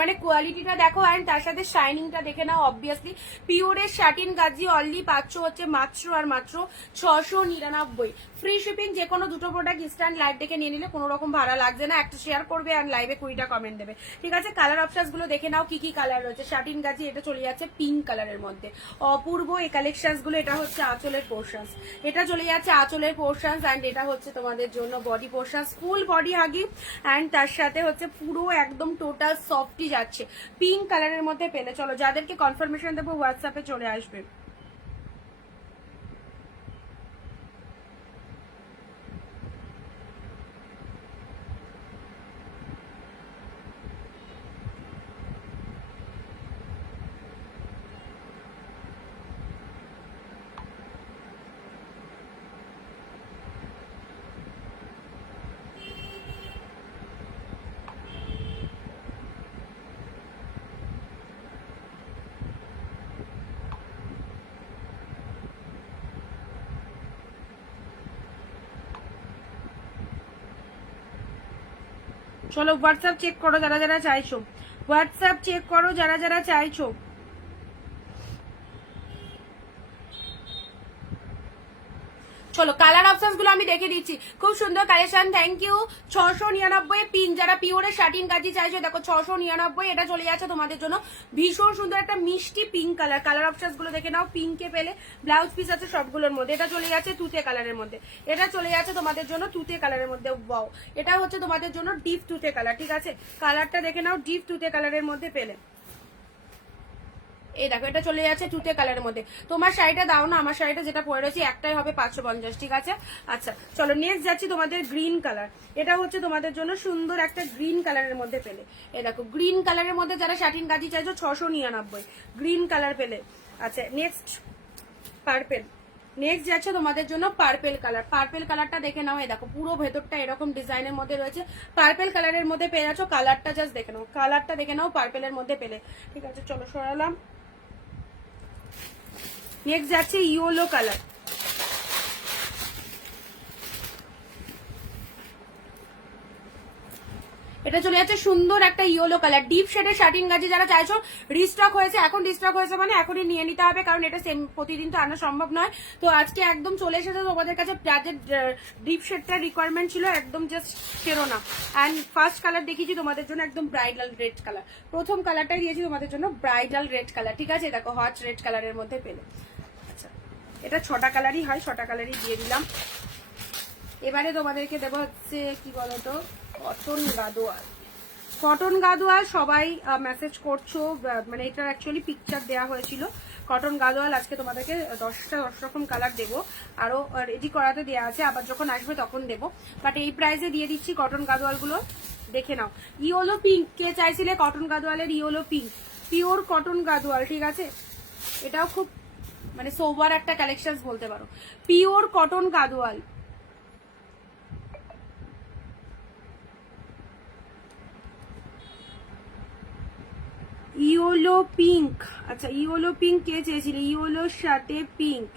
মানে কোয়ালিটিটা দেখো অ্যান্ড তার সাথে শাইনিংটা দেখে নাও। অবভিয়াসলি পিওরের শাটিন গাজি অনলি পাচ্ছ হচ্ছে মাত্র আর মাত্র 699, ফ্রি শিপিং। যে কোনো দুটো প্রোডাক্ট ইনস্ট্যান্ট লাইভ দেখে নিয়ে নিলে কোনো রকম ভাড়া লাগছে না, একটা শেয়ার করবে আর লাইভে 20টা কমেন্ট দেবে, ঠিক আছে। কালার অপশনস গুলো দেখে নাও কি কি কালার রয়েছে। শাটিন গাজি এটা চলে যাচ্ছে পিঙ্ক কালারের মধ্যে, অপূর্ব এই কালেকশনস গুলো। এটা হচ্ছে আঁচলের পোর্শনস, এটা চলে যাচ্ছে আঁচলের পোর্শনস অ্যান্ড এটা হচ্ছে তোমাদের জন্য body portions, full body huggy and তার সাথে হচ্ছে পুরো একদম টোটাল সফটই যাচ্ছে পিঙ্ক কালারের মধ্যে পেলে। চলো যাদেরকে কনফার্মেশন দেবো হোয়াটসঅ্যাপে চলে আসবে। চলো হোয়াটসঅ্যাপ চেক করো যারা যারা চাইছো, হোয়াটসঅ্যাপ চেক করো যারা যারা চাইছো। চলো কালার অপশনস গুলো আমি দেখে দিচ্ছি, খুব সুন্দর কালেকশন, থ্যাংক ইউ। 699 পিন, যারা পিওরের শাটিন গাজি চাইছো দেখো 699, এটা চলে যাচ্ছে তোমাদের জন্য ভীষণ সুন্দর একটা মিষ্টি পিঙ্ক কালার। কালার অপশনস গুলো দেখে নাও, পিঙ্কে পেলে ব্লাউজ পিস আছে সবগুলোর মধ্যে। এটা চলে যাচ্ছে তুতে কালারের মধ্যে, এটা চলে যাচ্ছে তোমাদের জন্য তুতে কালারের মধ্যে, ওয়াও এটা হচ্ছে তোমাদের জন্য ডিপ তুতে কালার, ঠিক আছে। কালারটা দেখে নাও, ডিপ তুতে কালারের মধ্যে পেলে। এই দেখো এটা চলে যাচ্ছে তুতে কালারের মধ্যে। তোমার শাড়িটা দাও না, আমার শাড়িটা যেটা পরে রয়েছে একটাই হবে 550, ঠিক আছে। আচ্ছা চলো নেক্সট যাচ্ছি তোমাদের গ্রিন কালার, এটা হচ্ছে তোমাদের জন্য সুন্দর একটা গ্রিন কালারের মধ্যে পেলে। এই দেখো গ্রিন কালারের মধ্যে যারা শাটিন গাজি চাইছো 699 গ্রিন কালার পেলে। আচ্ছা নেক্সট পার্পেল, নেক্সট যাচ্ছে তোমাদের জন্য পার্পেল কালার। পার্পেল কালারটা দেখে নাও, এই দেখো পুরো ভেতরটা এরকম ডিজাইনের মধ্যে রয়েছে, পার্পেল কালারের মধ্যে পেয়ে যাচ্ছ। কালারটা জাস্ট দেখে নাও, কালারটা দেখে নাও পার্পেলের মধ্যে পেলে, ঠিক আছে। চলো সরালাম। নেক্সট যাচ্ছে ইয়েলো কালার, এটা চলে যাচ্ছে সুন্দর একটা ইয়েলো কালার, ডিপ শেডের শার্টিং গাজি যারা চাইছো রিস্টক হয়েছে, এখন রিস্টক হয়েছে মানে এখনই নিয়ে নিতে হবে, কারণ এটা সেম প্রতিদিন তো আনা সম্ভব নয়। তো আজকে একদম চলে এসেছে তোমাদের কাছে, যাদের ডিপ শেডটার রিকোয়ারমেন্ট ছিল একদম জাস্ট সেরো না। অ্যান্ড ফার্স্ট কালার দেখিয়েছি তোমাদের জন্য একদম ব্রাইডাল রেড কালার, প্রথম কালারটাই দিয়েছি তোমাদের জন্য ব্রাইডাল রেড কালার, ঠিক আছে? দেখো হট রেড কালারের মধ্যে পেলে। আচ্ছা, এটা 6টা কালারই হয়, 6টা কালারই দিয়ে দিলাম। এবারে তোমাদেরকে দেবো হচ্ছে কি বলতো, কটন গাদোয়াল। কটন গাদোয়াল সবাই মেসেজ করছো, মানে এটার অ্যাকচুয়ালি পিকচার দেওয়া হয়েছিল। কটন গাদোয়াল আজকে তোমাদেরকে 10 রকম কালার দেবো, আরো রেডি করাতে দেওয়া আছে, আবার যখন আসবে তখন দেবো, বাট এই প্রাইসে দিয়ে দিচ্ছি কটন গাদোয়ালগুলো। দেখে নাও, ইয়েলো পিঙ্ক কে চাইছিলে, কটন গাদোয়ালের yellow pink, pure cotton Gadwal, ঠিক আছে? এটাও খুব মানে সোবার একটা কালেকশন বলতে পারো, pure cotton Gadwal. Yellow pink, আচ্ছা ইয়েলো পিঙ্ক কে চেয়েছিল, ইয়েলোর সাথে পিঙ্ক,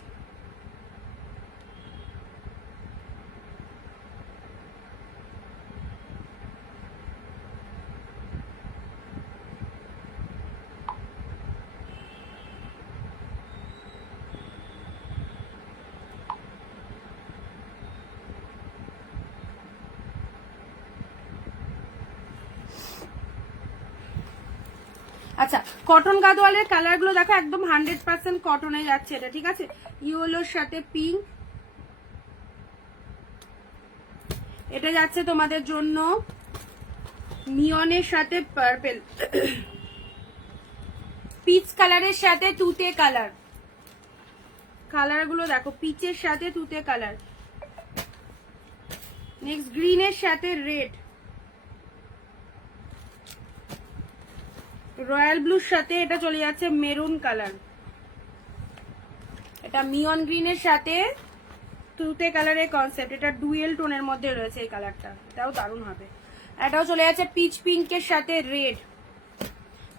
আচ্ছা কটন গাদোয়ালের কালার গুলো দেখো, একদম 100% কটনে যাচ্ছে এটা, ঠিক আছে? ইয়েলোর সাথে পিঙ্ক, এটা যাচ্ছে তোমাদের জন্য নিয়নের সাথে পার্পেল, পিচ কালারের সাথে তুতে কালার, কালার গুলো দেখো, পিচের সাথে তুতে কালার, নেক্সট গ্রিনের সাথে রেড, রয়্যাল ব্লুর সাথে এটা চলে যাচ্ছে মেরুন কালার, এটা মিয়ন গ্রিনের সাথে তুতে কালারের কনসেপ্ট, এটা ডুয়েল টোনের মধ্যে রয়েছে এই কালারটা, এটাও দারুণ হবে। এটাও চলে যাচ্ছে পিচ পিঙ্কের সাথে রেড,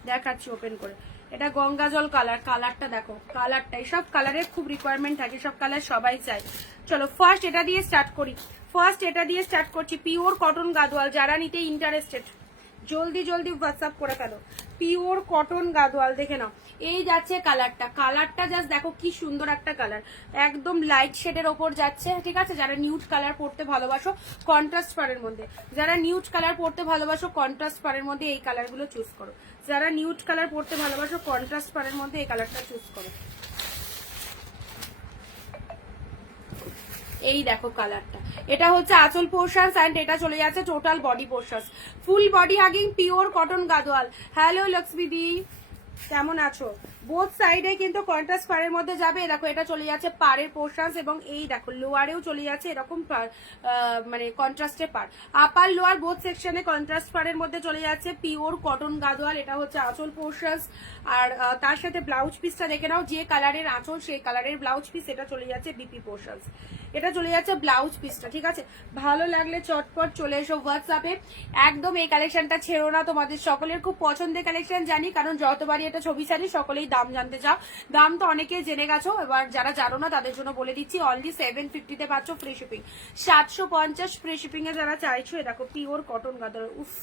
দেখাচ্ছি ওপেন করে, এটা গঙ্গা জল কালার, কালারটা দেখো, কালারটা এইসব কালারের খুব রিকোয়ারমেন্ট থাকে, সব কালার সবাই চায়। চলো ফার্স্ট এটা দিয়ে স্টার্ট করি, ফার্স্ট এটা দিয়ে স্টার্ট করছি, পিওর কটন গাদোয়াল, যারা নিতে ইন্টারেস্টেড জলদি জলদি হোয়াটসঅ্যাপ করে ফেলো, পিওর কটন গাদোয়াল। দেখে নাও, এই যাচ্ছে কালারটা, কালারটা জাস্ট দেখো কি সুন্দর একটা কালার, একদম লাইট শেডের ওপর যাচ্ছে, ঠিক আছে? যারা নিউড কালার পড়তে ভালোবাসো কন্ট্রাস্ট পাড়ের মধ্যে, যারা নিউড কালার পড়তে ভালোবাসো কন্ট্রাস্ট পাড়ের মধ্যে এই কালারগুলো চুজ করো, যারা নিউড কালার পড়তে ভালোবাসো কন্ট্রাস্ট পাড়ের মধ্যে এই কালারটা চুজ করো। এই দেখো কালারটা, এটা হচ্ছে আঁচল পোর্শনস এন্ড এটা চলে যাচ্ছে total body portions, full body hugging pure cotton Gadwal. Hello Lakshmi দি, কেমন আছো? বোথ সাইডে কিন্তু কন্ট্রাস্ট পাড়ের মধ্যে যাবে, দেখো এটা চলে যাচ্ছে পাড়ের পোর্শনস, এবং এই দেখো লোয়ারেও চলে যাচ্ছে এরকম মানে কন্ট্রাস্টের পাড়, আপার লোয়ার বোথ সেকশনে কন্ট্রাস্ট পাড়ের মধ্যে চলে যাচ্ছে পিওর কটন গাদোয়াল। এটা হচ্ছে আঁচল পোর্শনস, আর তার সাথে ব্লাউজ পিসটা দেখে নাও, যে কালারের আঁচল সেই কালারের ব্লাউজ পিস, এটা চলে যাচ্ছে বিপি পোর্শনস, এটা চলে যাচ্ছে ব্লাউজ পিসটা, ঠিক আছে? ভালো লাগলে চটপট চলে এসো হোয়াটসঅ্যাপে, একদম এই কালেকশনটা ছেড়ো না, তোমাদের সকলের খুব পছন্দের কালেকশন জানি, কারণ যতবারই এটা ছবি ছাড়ি সকলেই দাম জানতে চাও, দাম তো অনেকেই জেনে গেছো, এবার যারা জানো না তাদের জন্য বলে দিচ্ছি, অনলি 750-তে পাচ্ছ ফ্রি শিপিং, 750 ফ্রি শিপিং এ যারা চাইছো, দেখো পিওর কটন গাদর, উফ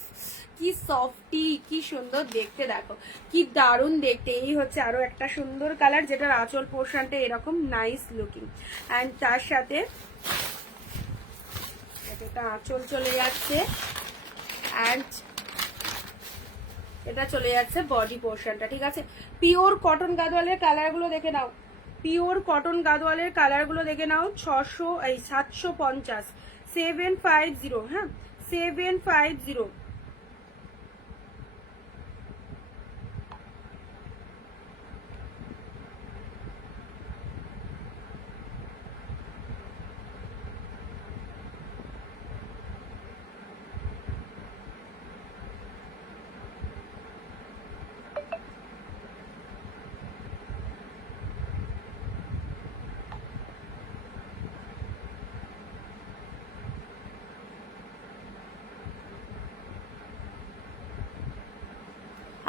কি সফটি, কি সুন্দর দেখতে, দেখো কি দারুণ দেখতে। এই হচ্ছে আরো একটা সুন্দর কালার, যেটার আঁচল পোর্শনটা এরকম নাইস লুকিং, অ্যান্ড তার সাথে এটা আঁচল চলে যাচ্ছে, অ্যান্ড এটা চলে যাচ্ছে বডি পোর্শনটা, ঠিক আছে? পিওর কটন গাদোয়ালের কালার গুলো দেখে নাও, পিওর কটন গাদোয়ালের কালার গুলো দেখে নাও, 750, 750, হ্যাঁ 750।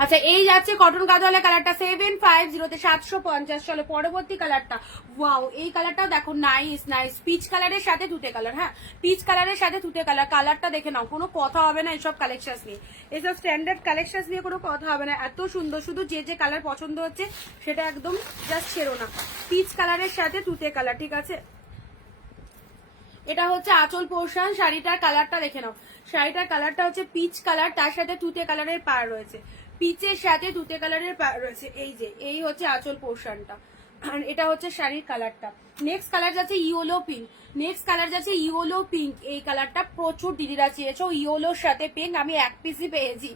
আচ্ছা এই যাচ্ছে কটন গাদোয়ালের কালারটা 750 750। চলো পরবর্তী কালারটা, ওয়াও এই কালারটাও দেখো, নাইস নাইস, পিচ কালারের সাথে তুতে কালার। হ্যাঁ পিচ কালারের সাথে তুতে কালার, কালারটা দেখে নাও, কোনো কথা হবে না এইসব কালেকশন নিয়ে, এইসব স্ট্যান্ডার্ড কালেকশন নিয়ে কোনো কথা হবে না, এত সুন্দর। শুধু যে যে কালার পছন্দ হচ্ছে সেটা একদম জাস্ট ছেড়ো না। পিচ কালারের সাথে তুতে কালার, ঠিক আছে। এটা হচ্ছে আঁচল পোর্শন, শাড়িটার কালারটা দেখে নাও, শাড়িটার কালারটা হচ্ছে পিচ কালার, তার সাথে তুতে কালারের পার রয়েছে, পিচের সাথে তুতে কালারের পার রয়েছে। এই যে এই হচ্ছে আঁচল পোর্শনটা, আর এটা হচ্ছে শাড়ির কালারটা। নেক্সট কালার যাচ্ছে ইয়েলো পিঙ্ক, নেক্সট কালার যাচ্ছে ইয়েলো পিঙ্ক। এই কালারটা প্রচুর দিদিরা চেয়েছো, ইয়েলোর সাথে পিঙ্ক, আমি এক পিসই পেয়েছি,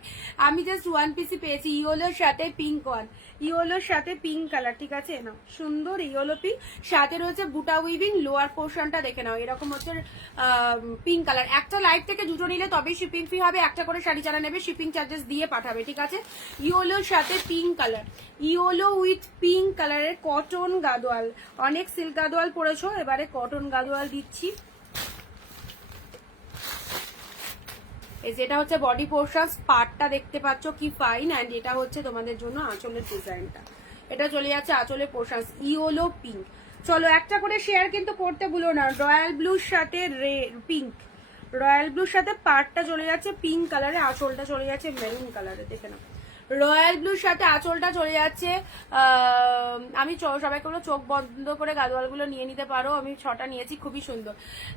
আমি জাস্ট ওয়ান পিসই পেয়েছি, ইয়েলোর সাথে পিঙ্ক ওয়ান, ইয়েলোর সাথে পিঙ্ক কালার, ঠিক আছে না, সুন্দর ইয়েলো পিঙ্ক, সাথে রয়েছে বুটা উইভিং, লোয়ার পোর্শনটা দেখে নাও এরকম হচ্ছে পিঙ্ক কালার। একটা লাইভ থেকে দুটো নিলে তবেই শিপিং ফি হবে, একটা করে শাড়ি যারা নেবে শিপিং চার্জেস দিয়ে পাঠাবে, ঠিক আছে। ইয়েলোর সাথে pink colour, yellow with pink কালারের কটন গাদোয়াল, অনেক সিল্ক গাদোয়াল পরেছো, এবারে কটন গাদোয়াল দিচ্ছি। এই যেটা হচ্ছে বডি পোর্শন, পার্টটা দেখতে পাচ্ছ কি ফাইন, এন্ড এটা হচ্ছে তোমাদের জন্য আঁচলের ডিজাইনটা, এটা চলে যাচ্ছে আঁচলের পোর্শন ইয়েলো পিঙ্ক। চলো একটা করে শেয়ার কিন্তু করতে ভুলো না। রয়্যাল ব্লুর সাথে পিঙ্ক, রয়্যাল ব্লুর সাথে পার্টটা চলে যাচ্ছে পিঙ্ক কালারে, আঁচলটা চলে যাচ্ছে মেরুন কালারে, দেখে নাও। রয়্যাল ব্লুর সাথে আঁচলটা চলে যাচ্ছে, আমি সবাইকে বলো চোখ বন্ধ করে গাদোয়ালগুলো নিয়ে নিতে পারো, আমি 6টা নিয়েছি, খুবই সুন্দর।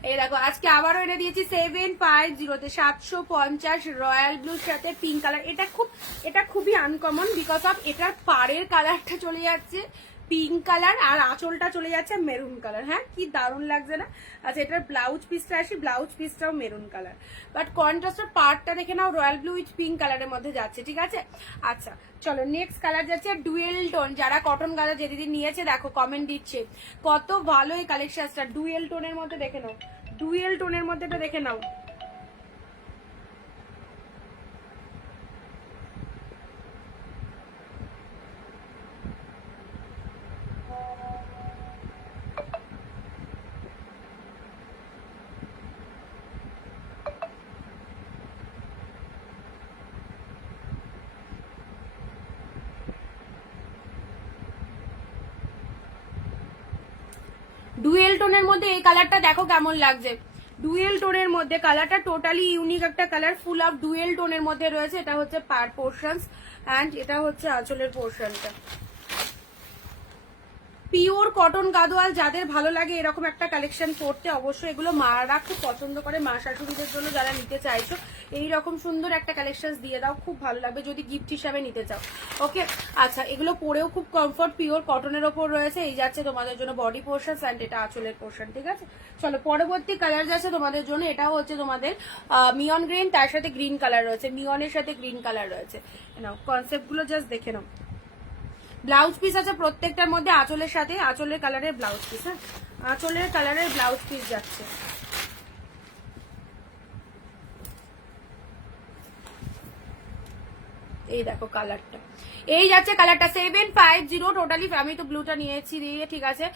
এই দেখো আজকে আবারও এনে দিয়েছি 750 750 রয়্যাল ব্লুর সাথে পিঙ্ক কালার। এটা খুবই আনকমন, বিকজ অফ এটার পাড়ের কালারটা চলে যাচ্ছে পিঙ্ক কালার আর আঁচলটা চলে যাচ্ছে মেরুন কালার। হ্যাঁ কি দারুণ লাগছে না। আচ্ছা এটার ব্লাউজ পিসটা আসি, ব্লাউজ পিসটাও মেরুন কালার, বাট কন্ট্রাস্টের পার্টটা দেখে নাও রয়্যাল ব্লু উইথ পিঙ্ক কালারের মধ্যে যাচ্ছে, ঠিক আছে। আচ্ছা চলো নেক্সট কালার যাচ্ছে ডুয়েল টোন। যারা কটন গাদা যেদিন নিয়েছে দেখো কমেন্ট দিচ্ছে কত ভালো এই কালেকশনটা, ডুয়েল টোনের মধ্যে দেখে নাও, ডুয়েল টোনের মধ্যে এটা দেখে নাও। ডুয়েল টোনের মধ্যে এই কালারটা দেখো কেমন লাগছে, ডুয়েল টোনের মধ্যে কালারটা টোটালি ইউনিক একটা কালার, ফুল অফ ডুয়েল টোনের মধ্যে রয়েছে। এটা হচ্ছে পার পোর্শনস এন্ড এটা হচ্ছে আঁচলের পোর্শনটা। পিওর কটন গাদোয়াল যাদের ভালো লাগে এরকম একটা কালেকশন করতে, অবশ্যই এগুলো মারা খুব পছন্দ করে, মা শাশুড়িদের জন্য যারা নিতে চাইছো এইরকম সুন্দর একটা কালেকশন দিয়ে দাও, খুব ভালো লাগবে যদি গিফট হিসাবে নিতে চাও। ওকে আচ্ছা এগুলো পরেও খুব কমফর্ট, পিওর কটনের ওপর রয়েছে। এই যাচ্ছে তোমাদের জন্য বডি পোর্শন অ্যান্ড এটা আঁচলের পোর্শন, ঠিক আছে। চলো পরবর্তী কালার যাচ্ছে তোমাদের জন্য, এটাও হচ্ছে তোমাদের মিয়ন গ্রিন, তার সাথে গ্রিন কালার রয়েছে, মিয়নের সাথে গ্রিন কালার রয়েছে। নাও কনসেপ্ট গুলো জাস্ট দেখে নাও। ব্লাউজ পিস আছে প্রত্যেকটার মধ্যে আঁচলের সাথে, আঁচলের কালারের ব্লাউজ পিস। হ্যাঁ আঁচলের কালারের ব্লাউজ পিস যাচ্ছে। এই দেখো কালারটা, এই যাচ্ছে কালারটা 750 টোটালি, আমি তো ব্লুটা নিয়েছি দিয়ে, ঠিক আছে।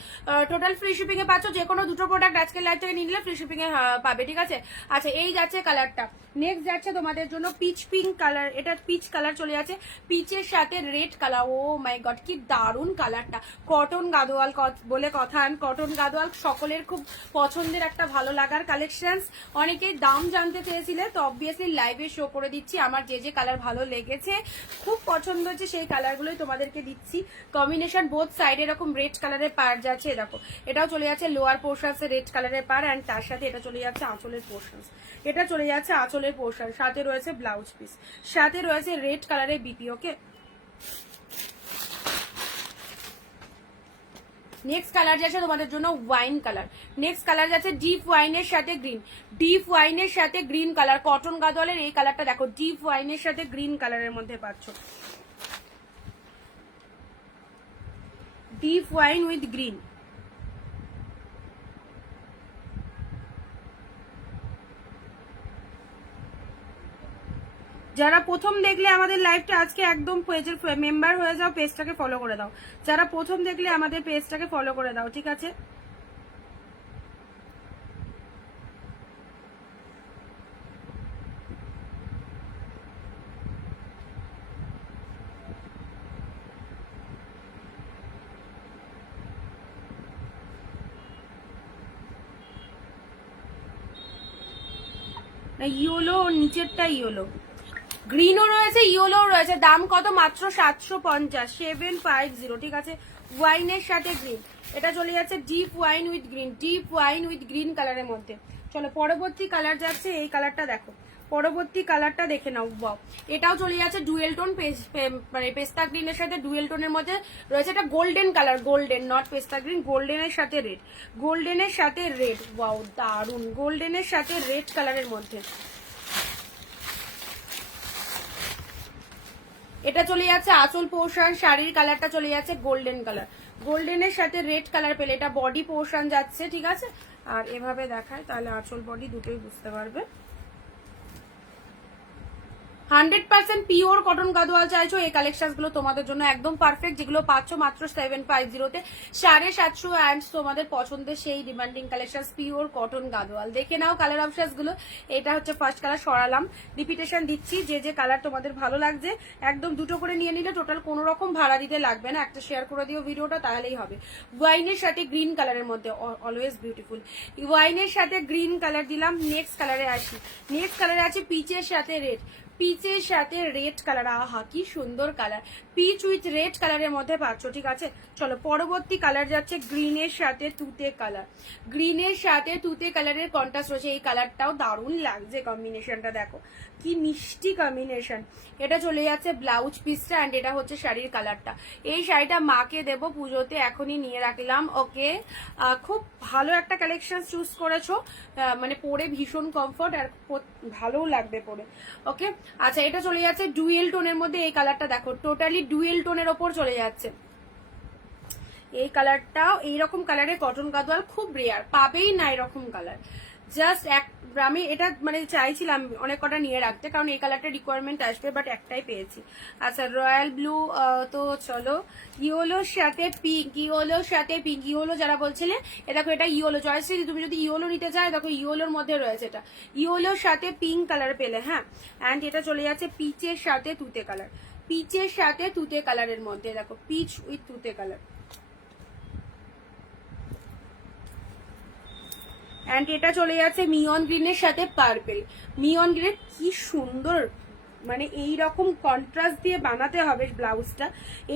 টোটাল ফ্রি শিপিং এ পাচ্ছ, যে কোনো দুটো প্রোডাক্ট আজকের লাইভ থেকে নিলে ফ্রি শিপিং এ পাবে, ঠিক আছে। আচ্ছা এই যাচ্ছে কালারটা। নেক্সট যাচ্ছে তোমাদের জন্য পিচ পিঙ্ক কালার, এটা পিচ কালার চলে যাচ্ছে, পিচের সাথে রেড কালার। ও মাই গড কি দারুণ কালারটা। কটন গাদোয়াল বলে কথা, কটন গাদোয়াল সকলের খুব পছন্দের একটা ভালো লাগার কালেকশন। অনেকেই দাম জানতে চেয়েছিলে, তো অবভিয়াসলি লাইভে শো করে দিচ্ছি। আমার যে যে কালার ভালো লেগেছে, খুব পছন্দ হচ্ছে, সেই কালারগুলোই তোমাদেরকে দিচ্ছি। কম্বিনেশন বোথ সাইড এরকম রেড কালারের পার যাচ্ছে, দেখো এটাও চলে যাচ্ছে লোয়ার পোর্শনস রেড কালারের পার, অ্যান্ড তার সাথে এটা চলে যাচ্ছে আঁচলের পোর্শনস, এটা চলে যাচ্ছে আঁচলের পোর্শন, সাথে রয়েছে ব্লাউজ পিস, সাথে রয়েছে রেড কালারের বিপি। ওকে নেক্সট কালার যাচ্ছে তোমাদের জন্য ওয়াইন কালার, নেক্সট কালার যাচ্ছে ডিপ ওয়াইনের সাথে গ্রিন, ডিপ ওয়াইনের সাথে গ্রিন কালার, কটন গাদোয়ালের এই কালারটা দেখো, ডিপ ওয়াইনের সাথে গ্রিন কালারের মধ্যে পাচ্ছ, ডিপ ওয়াইন উইথ গ্রিন। যারা প্রথম দেখলে আমাদের লাইভটা আজকে একদম পেজের মেম্বার হয়ে যাও, পেজটাকে ফলো করে দাও। যারা প্রথম দেখলে আমাদের পেজটাকে ফলো করে দাও, ঠিক আছে। না ইয়েলো, নিচেরটা ইয়েলো, গ্রিনও রয়েছে ইয়েলো রয়েছে। দাম কত? মাত্র 750, 750, ঠিক আছে। ওয়াইনের সাথে গ্রিন, এটা চলে যাচ্ছে deep wine with green, deep wine with green কালারের মধ্যে। চলো পরবর্তী কালার যাচ্ছে, এই কালারটা দেখো, পরবর্তী কালারটা দেখে নাও। বাও, এটাও চলে যাচ্ছে ডুয়েল টোন, মানে পেস্তা গ্রিনের সাথে ডুয়েল টোনের মধ্যে রয়েছে। এটা গোল্ডেন কালার, গোল্ডেন, নট পেস্তা গ্রিন, গোল্ডেনের সাথে রেড, গোল্ডেনের সাথে রেড। ওয়াও দারুন, গোল্ডেনের সাথে রেড কালারের মধ্যে। এটা চলে যাচ্ছে আঁচল পোর্শন, শাড়ির কালারটা চলে যাচ্ছে গোল্ডেন কালার, গোল্ডেনের সাথে রেড কালার পেলে এটা বডি পোর্শন যাচ্ছে, ঠিক আছে। আর এভাবে দেখায় তাহলে আঁচল বডি দুটোই বুঝতে পারবে। 100% পিওর কটন গাদোয়াল চাইছো, এই কালেকশন গুলো তোমাদের জন্য একদম পারফেক্ট, যেগুলো পাচ্ছ মাত্র 750 750 অ্যান্ড তোমাদের পছন্দের সেই demanding collection pure cotton Gadwal. দেখে নাও কালার অপশনস গুলো। এটা হচ্ছে ফার্স্ট কালার, সরালাম, রিপিটেশন দিচ্ছি, যে যে কালার তোমাদের ভালো লাগছে একদম দুটো করে নিয়ে নিলে টোটাল কোনো রকম ভাড়া দিতে লাগবে না, একটা শেয়ার করে দিও ভিডিওটা তাহলেই হবে। ওয়াইনের সাথে গ্রিন কালারের মধ্যে, অলওয়েজ বিউটিফুল। ওয়াইনের সাথে গ্রিন কালার দিলাম। নেক্সট কালারে আসি, নেক্সট কালারে আছে পিচের সাথে রেড, পিচের সাথে রেড কালার, আহা কি সুন্দর কালার, পিচ উইথ রেড কালারের মধ্যে পাচ্ছ, ঠিক আছে। চলো পরবর্তী কালার যাচ্ছে গ্রিনের সাথে তুতে কালার, গ্রিনের সাথে তুতে কালারের কন্ট্রাস্ট রয়েছে। এই কালারটাও দারুণ লাগছে, কম্বিনেশনটা দেখো কি মিষ্টি কম্বিনেশন। এটা চলে যাচ্ছে ব্লাউজ পিসটা অ্যান্ড এটা হচ্ছে শাড়ির কালারটা। এই শাড়িটা মাকে দেবো পুজোতে, এখনই নিয়ে রাখলাম। ওকে, খুব ভালো একটা কালেকশন চুজ করেছো, মানে পরে ভীষণ কমফোর্ট আর ভালোও লাগবে পরে। ওকে, আচ্ছা এটা চলে যাচ্ছে ডুয়েল টোনের মধ্যে। এই কালারটা দেখো টোটালি ডুয়েল টোনের ওপর চলে যাচ্ছে। এই কালারটাও এইরকম কালারে কটন গাদোয়াল খুব রেয়ার, পাবেই না এরকম কালার। জাস্ট এক, আমি এটা মানে চাইছিলাম অনেক কটা নিয়ে রাখতে, কারণ এই কালারটা রিকোয়ারমেন্ট আসবে, বাট একটাই পেয়েছি। আচ্ছা রয়্যাল ব্লু, তো চলো ইয়েলোর সাথে পিঙ্ক, ইয়েলোর সাথে পিঙ্ক, ইয়েলো যারা বলছিলে এ দেখো এটা ইয়েলো। জয়শ্রী তুমি যদি ইয়েলো নিতে চাই দেখো ইয়েলোর মধ্যে রয়েছে, এটা ইয়েলোর সাথে পিঙ্ক কালার পেলে, হ্যাঁ। অ্যান্ড এটা চলে যাচ্ছে পিচের সাথে তুতে কালার, পিচের সাথে তুতে কালারের মধ্যে, দেখো পিচ উইথ তুতে কালার। অ্যান্ড এটা চলে যাচ্ছে মিয়ন গ্রিনের সাথে পার্পেল, মিয়ন গ্রিন কি সুন্দর, মানে এইরকম কন্ট্রাস্ট দিয়ে বানাতে হবে ব্লাউজটা,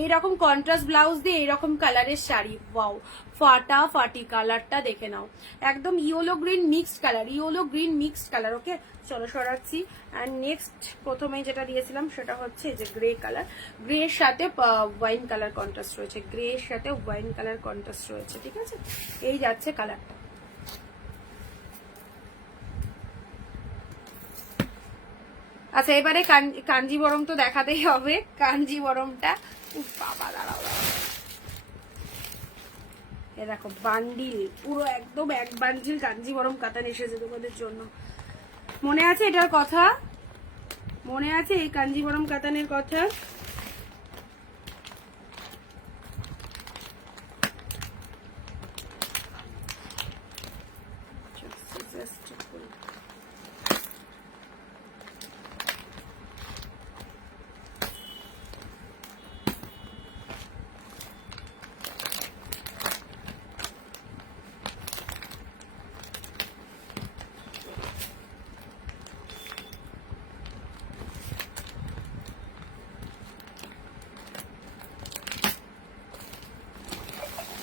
এইরকম কন্ট্রাস্ট ব্লাউজ দিয়ে এইরকম কালারের শাড়ি। ওয়াও ফাটাফাটি, কালারটা দেখে নাও, একদম yellow green mixed colour, yellow green mixed colour. Okay চলো সরাচ্ছি। অ্যান্ড নেক্সট প্রথমেই যেটা দিয়েছিলাম সেটা হচ্ছে যে গ্রে কালার, গ্রের সাথে ওয়াইন কালার কন্ট্রাস্ট রয়েছে, গ্রের সাথে ওয়াইন কালার কন্ট্রাস্ট রয়েছে, ঠিক আছে। এই যাচ্ছে কালারটা। আচ্ছা এবারে কাঞ্জিবরম তো দেখাতেই হবে, কাঞ্জিবরমটা বাবা দাঁড়াও, এ দেখো বান্ডিল, পুরো একদম এক বান্ডিল কাঞ্জিবরম কাতান এসেছে তোমাদের জন্য। মনে আছে এটার কথা? মনে আছে এই কাঞ্জিবরম কাতানের কথা?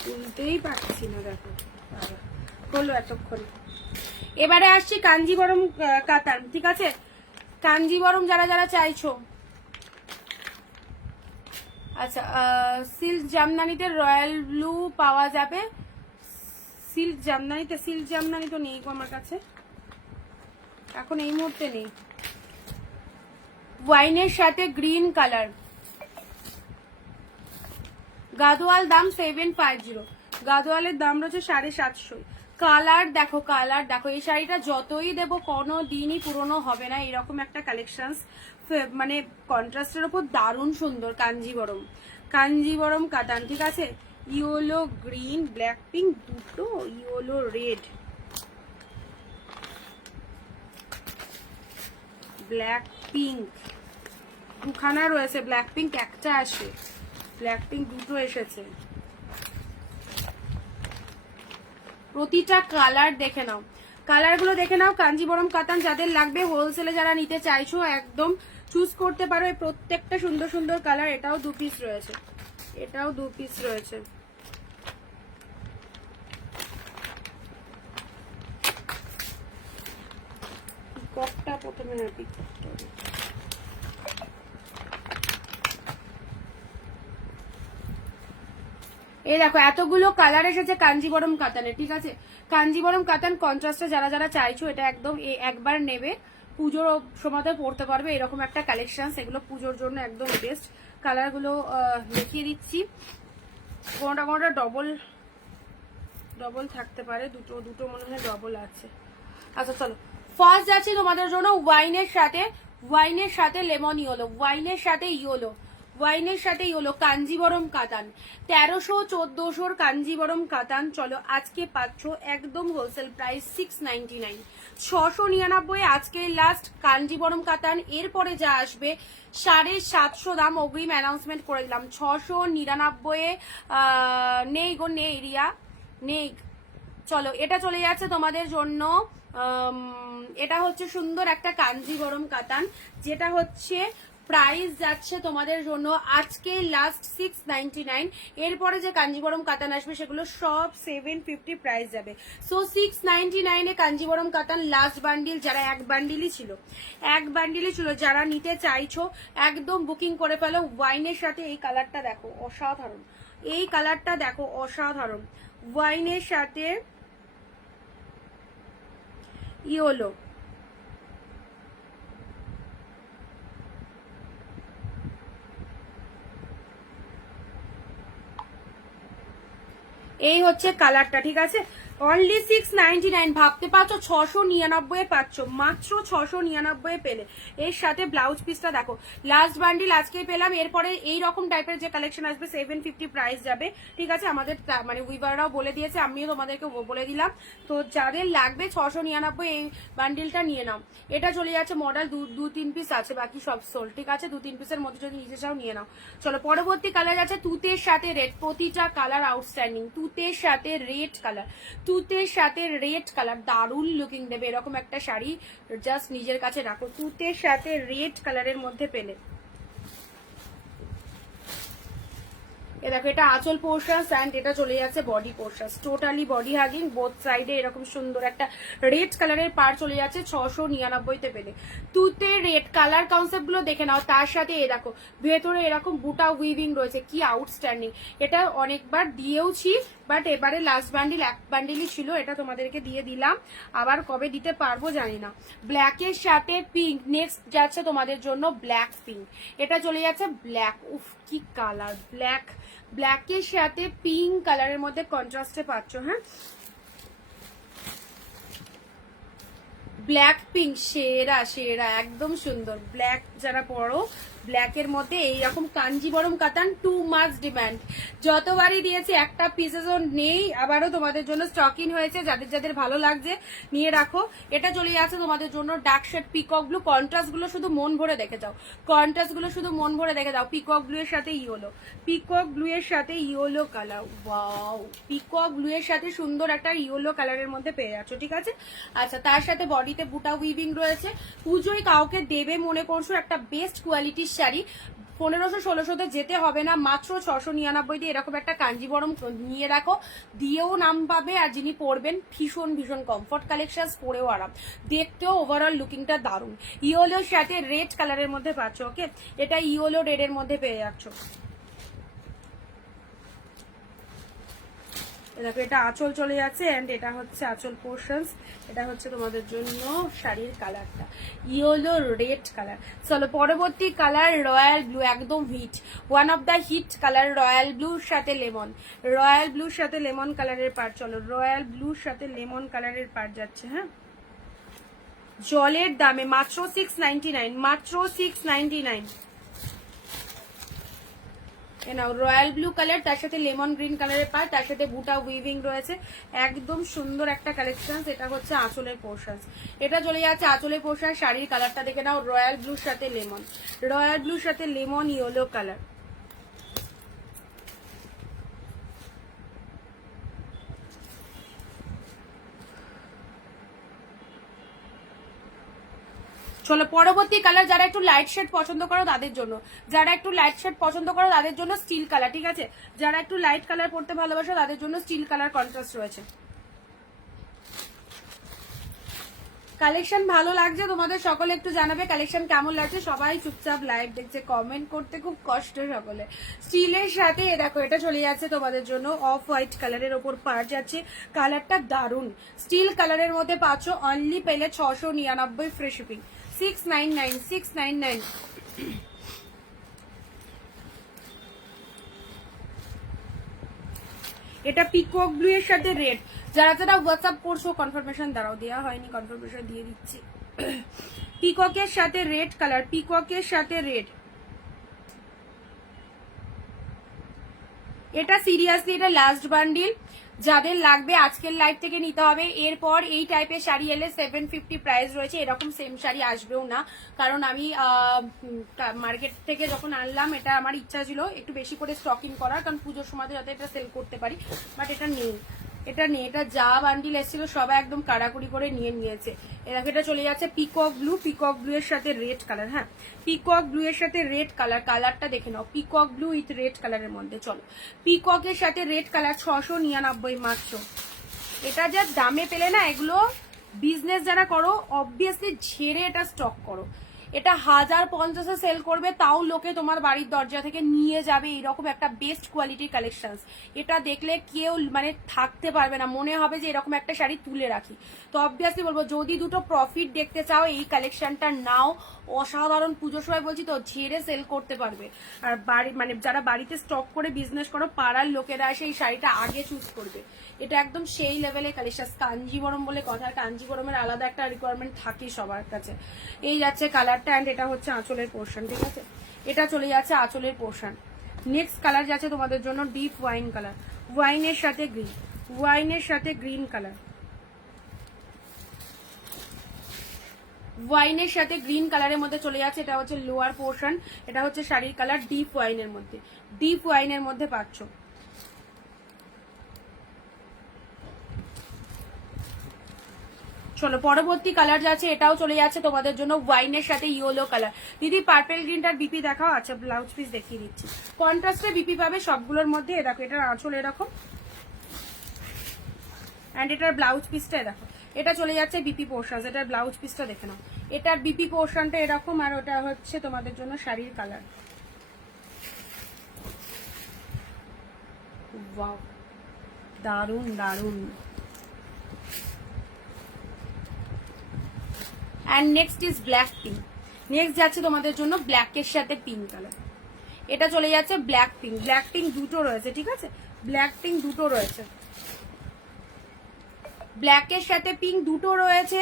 তুলতেই পারছি না, দেখো হলো এতক্ষণ। এবারে আসছি কাঞ্জিবরম কাতান, ঠিক আছে। কাঞ্জিবরম যারা যারা চাইছো, আচ্ছা সিল্ক জামদানিতে রয়্যাল ব্লু পাওয়া যাবে, সিল্ক জামদানিতে, সিল্ক জামদানি তো নেই আমার কাছে এখন এই মুহূর্তে নেই। ওয়াইনের সাথে গ্রিন কালার, গাদোয়াল দাম 750, গাদোয়ালের দাম রয়েছে 750। কালার দেখো, কালার দেখো, এই শাড়িটা যতই দেবো কোনো দিনই পুরনো হবে না, এরকম একটা কালেকশন, মানে কন্ট্রাস্টের ওপর দারুণ সুন্দর। কাঞ্জিবরম, কাঞ্জিবরম কাতান, ঠিক আছে। ইয়েলো গ্রিন ব্ল্যাক পিঙ্ক দুটো, ইয়েলো রেড, ব্ল্যাক পিঙ্ক দুখানা রয়েছে, ব্ল্যাক পিঙ্ক একটা আসে, ব্ল্যাক পিঙ্ক দুটো এসেছে। প্রতিটা কালার দেখে নাও, কালারগুলো দেখে নাও। কাঞ্জিবরম কাতান যাদের লাগবে, হোলসেলে যারা নিতে চাইছো একদম চুজ করতে পারো। এই প্রত্যেকটা সুন্দর সুন্দর কালার। এটাও 2 পিস রয়েছে, এটাও 2 পিস রয়েছে। পিককটা প্রথমে না, পিককটা এই দেখো এতগুলো কালার এসেছে কাঞ্জিবরম কাতানের, ঠিক আছে। কাঞ্জিবরম কাতান কন্ট্রাস্টে যারা যারা চাইছো এটা একদম একবার নেবে, পুজোর সময়তে পড়তে পারবে এরকম একটা কালেকশন। এগুলো পুজোর জন্য একদম বেস্ট। কালারগুলো দেখিয়ে দিচ্ছি। কোনটা কোনটা ডবল ডবল থাকতে পারে, দুটো দুটো মনে হয় ডবল আছে। আচ্ছা চলো, ফার্স্ট যাচ্ছি তোমাদের জন্য ওয়াইনের সাথে লেমন ইয়েলো, ওয়াইনের সাথে ইয়েলো, ওয়াইনের সাথে ইয়েলো কাঞ্জিবরম কাতান। 1300-1400 কাঞ্জিবরম কাতান। চলো আজকে পাচ্ছ একদম হোলসেল প্রাইস 699, 699 আজকে লাস্ট কাঞ্জিবরম কাতান। এরপরে যা আসবে 750 দাম, অগ্রিম অ্যানাউন্সমেন্ট করে দিলাম। 699 নেই গো, নেই রিয়া, নেই। চলো এটা চলে যাচ্ছে তোমাদের জন্য, এটা হচ্ছে সুন্দর একটা কাঞ্জিবরম কাতান, যেটা হচ্ছে প্রাইস যাচ্ছে তোমাদের জন্য আজকে লাস্ট 699। এরপরে যে কাঞ্জিবরম কাতান আসবে সেগুলো সব 750 প্রাইস যাবে। সো 699 এ কাঞ্জিবরম কাতান লাস্ট বান্ডিল। যারা এক বান্ডিলই ছিল যারা নিতে চাইছো একদম বুকিং করে ফেলো। ওয়াইনের সাথে এই কালারটা দেখো অসাধারণ, এই কালারটা দেখো অসাধারণ। ওয়াইনের সাথে ইয়েলো, এই হচ্ছে কালারটা, ঠিক আছে। অনলি 699 ভাবতে পারছো, 699 পাচ্ছ, মাত্র 699 পেলে। এর সাথে ব্লাউজ পিসটা দেখো, লাস্ট বান্ডিল আজকে পেলাম। এরপরে এই রকম টাইপের যে কালেকশন আসবে 750 প্রাইস যাবে, ঠিক আছে। আমাদের মানে উইভাররাও বলে দিয়েছে, আমিও তোমাদেরকে বলে দিলাম। তো যাদের লাগবে 699 এই বান্ডিলটা নিয়ে নাও। এটা চলে যাচ্ছে মডেল 2-3 পিস আছে, বাকি সব সোল, ঠিক আছে। 2-3 পিসের মধ্যে যদি নিতে চাও নিয়ে নাও। চলো পরবর্তী কালার আছে তুতের সাথে রেড। প্রতিটা কালার আউটস্ট্যান্ডিং। তুতের সাথে রেড কালার, তুতের সাথে রেড কালার দারুণ লুকিং দেবে। এরকম একটা শাড়ি জাস্ট নিজের কাছে রাখো, তুতের সাথে রেড কালারের মধ্যে পেলে। এ দেখো এটা আঁচল পোর্শন অ্যান্ড এটা চলে যাচ্ছে body portion, totally body hugging both সাইডে। এরকম সুন্দর একটা রেড কালারের পার চলে যাচ্ছে 699 পেলে। তুতে রেড কালার কনসেপ্ট গুলো দেখে নাও। তার সাথে এ দেখো ভেতরে এরকম বুটা উইভিং রয়েছে, কি আউটস্ট্যান্ডিং। এটা অনেকবার দিয়েওছি, বাট এবারে লাস্ট বান্ডিল এক বান্ডিলই ছিল, এটা তোমাদেরকে দিয়ে দিলাম। আবার কবে দিতে পারবো জানি না। ব্ল্যাকের সাথে পিঙ্ক, নেক্সট যাচ্ছে তোমাদের জন্য ব্ল্যাক পিঙ্ক। এটা চলে যাচ্ছে ব্ল্যাক, উফ কি কালার, ব্ল্যাকের সাথে পিঙ্ক কালারের মধ্যে কন্ট্রাস্টে পাচ্ছ। হ্যাঁ, ব্ল্যাক পিঙ্ক সেরা একদম সুন্দর। ব্ল্যাক যারা পরো, ব্ল্যাকের মধ্যে এইরকম কাঞ্জিবরম কাতান 2 মাস ডিমান্ড। যতবারই দিয়েছি একটা পিসেসও নেই, আবারও তোমাদের জন্য স্টক ইন হয়েছে। যাদের যাদের ভালো লাগছে নিয়ে রাখো। এটা চলে যাচ্ছে তোমাদের জন্য dark shade peacock blue. Contrast গুলো শুধু মন ভরে দেখে যাও, কন্ট্রাস্ট গুলো শুধু মন ভরে দেখে যাও। পিকক ব্লু এর সাথে ইয়েলো, পিকক ব্লু এর সাথে yellow colour, wow. Peacock blue এর সাথে সুন্দর একটা ইয়েলো কালারের মধ্যে পেয়ে যাচ্ছ, ঠিক আছে। আচ্ছা তার সাথে বডিতে বুটা উইভিং রয়েছে। পুজোয় কাউকে দেবে মনে করছো একটা বেস্ট কোয়ালিটির শাড়ি, 1500-1600 যেতে হবে না, মাত্র 699 দিয়ে এরকম একটা কাঞ্জিবরম নিয়ে রাখো। দিয়েও নাম পাবে, আর যিনি পরবেন ভীষণ ভীষণ কমফর্ট কালেকশন, পরেও আরাম, দেখতেও ওভারঅল লুকিংটা দারুণ। ইয়েলোর সাথে রেড কালারের মধ্যে পাচ্ছ, ওকে। এটা ইয়েলো রেড এর মধ্যে পেয়ে যাচ্ছ। দেখো এটা আঁচল চলে যাচ্ছে এন্ড এটা হচ্ছে আঁচল পোর্শনস। এটা হচ্ছে তোমাদের জন্য শাড়ির কালারটা ইয়েলো রেড কালার। চলো পরবর্তী কালার রয়্যাল ব্লু, একদম hit, one of the hit colour. Royal ব্লুর সাথে লেমন, রয়্যাল ব্লুর সাথে লেমন কালারের পার। চলো রয়্যাল ব্লুর সাথে লেমন কালারের পার যাচ্ছে। হ্যাঁ, জলের দামে মাত্র 699, মাত্র 699। নাও রয়্যাল ব্লু কালার, তার সাথে লেমন গ্রিন কালারের পার, তার সাথে বুটা উইভিং রয়েছে। একদম সুন্দর একটা কালেকশন। এটা হচ্ছে আঁচলের পোর্শন, এটা চলে যাচ্ছে আঁচলের পোর্শন। শাড়ির কালারটা দেখে নাও, রয়্যাল ব্লুর সাথে লেমন, রয়্যাল ব্লুর সাথে লেমন ইয়েলো কালার। চলো পরবর্তী কালার, যারা একটু লাইট শেড পছন্দ করো তাদের জন্য, যারা একটু লাইট শেড পছন্দ করো তাদের জন্য স্টিল কালার, ঠিক আছে? যারা একটু লাইট কালার পড়তে ভালোবাসো তাদের জন্য স্টিল কালার কন্ট্রাস্ট রয়েছে। কালেকশন ভালো লাগছে তোমাদের সকলে একটু জানাবে কালেকশন কেমন লাগছে। সবাই চুপচাপ লাইভ দেখছে, কমেন্ট করতে খুব কষ্ট সকলে। স্টিলের সাথে দেখো এটা চলে যাচ্ছে তোমাদের জন্য অফ হোয়াইট কালারের ওপর পার যাচ্ছে, কালারটা দারুন। স্টিল কালারের মধ্যে পাচ্ছ, অনলি পেলে 699 ফ্রি শিপিং, 699 699। এটা পিকক ব্লু এর সাথে রেড। যারা যারা হোয়াটসঅ্যাপ করছো কনফার্মেশন দাঁড়াও, দেওয়া হয়নি, কনফার্মেশন দিয়ে দিচ্ছি। পিককের সাথে রেড কালার, পিককের সাথে রেড। এটা সিরিয়াসলি এটা লাস্ট বান্ডিল, যাদের লাগবে আজকের লাইভ থেকে নিতে হবে। এরপর এই টাইপের শাড়ি এলে 750 প্রাইস রয়েছে, এরকম সেম শাড়ি আসবেও না, কারণ আমি মার্কেট থেকে যখন আনলাম এটা আমার ইচ্ছা ছিল একটু বেশি করে স্টকিং করার, কারণ পুজোর সময় যাতে এটা সেল করতে পারি, বাট এটা নেই, এটা নেই। এটা যা বান্ডিল এসেছিল সবাই একদম কাড়াকুড়ি করে নিয়ে নিয়েছে। এরকম এটা চলে যাচ্ছে পিকক ব্লু, পিকক ব্লু এর সাথে রেড কালার। হ্যাঁ, পিকক ব্লু এর সাথে রেড কালার, কালারটা দেখে নাও, পিকক ব্লু উইথ রেড কালারের মধ্যে। চলো পিককের সাথে রেড কালার 699 মাত্র। এটা যা দামে পেলে না, এগুলো বিজনেস যারা করো অবভিয়াসলি ঝেড়ে এটা স্টক করো। এটা 1050-এ সেল করবে, তাও লোকে তোমার বাড়ির দরজা থেকে নিয়ে যাবে, এরকম একটা বেস্ট কোয়ালিটির কালেকশন। এটা দেখলে কেউ মানে থাকতে পারবে না, মনে হবে যে এরকম একটা শাড়ি তুলে রাখি। তো অবভিয়াসলি বলবো, যদি দুটো প্রফিট দেখতে চাও এই কালেকশনটা নাও, অসাধারণ। পুজোর সময় বলছি তো ঝেড়ে সেল করতে পারবে। আর বাড়ি মানে যারা বাড়িতে স্টক করে বিজনেস করো, পাড়ার লোকেরা এসে এই শাড়িটা আগে চুজ করবে। এটা একদম সেই লেভেলে কালেকশন। কাঞ্জিবরম বলে কথা, কাঞ্জিবরমের আলাদা একটা রিকোয়ারমেন্ট থাকে সবার কাছে। এই যাচ্ছে কালারটা, অ্যান্ড এটা হচ্ছে আঁচলের পোর্শন, ঠিক আছে? এটা চলে যাচ্ছে আঁচলের পোর্শন। নেক্সট কালার যাচ্ছে তোমাদের জন্য ডিপ ওয়াইন কালার, ওয়াইনের সাথে গ্রিন, ওয়াইনের সাথে গ্রিন কালার, ওয়াইনের সাথে গ্রিন কালারের মধ্যে চলে যাচ্ছে। এটা হচ্ছে লোয়ার পোর্শন, এটা হচ্ছে শাড়ির কালার ডিপ ওয়াইনের মধ্যে, ডিপ ওয়াইনের মধ্যে পাচ্ছ। চলো পরবর্তী কালার যাচ্ছে, এটাও চলে যাচ্ছে তোমাদের জন্য ওয়াইনের সাথে ইয়েলো কালার। দিদি পার্পেল গ্রিনটার বিপি দেখাও। আচ্ছা ব্লাউজ পিস দেখিয়ে দিচ্ছি, কন্ট্রাস্টে বিপি পাবে সবগুলোর মধ্যে। দেখো এটার আঁচল এরকম, অ্যান্ড এটার ব্লাউজ পিসটা দেখো, এটা চলে যাচ্ছে বিপি পোর্শন। এটার ব্লাউজ পিসটা দেখে নাও, এটার বিপি পোর্শনটা এরকম, আর ওটা হচ্ছে তোমাদের জন্য শাড়ির কালার। ওয়াও, দারুন দারুন। And next is black pink. Next যাচ্ছে তোমাদের জন্য ব্ল্যাকের সাথে পিঙ্ক কালার। এটা চলে যাচ্ছে ব্ল্যাক পিঙ্ক, ব্ল্যাক পিঙ্ক দুটো রয়েছে, ঠিক আছে? ব্ল্যাক পিঙ্ক দুটো রয়েছে, ব্ল্যাকের সাথে পিঙ্ক দুটো রয়েছে।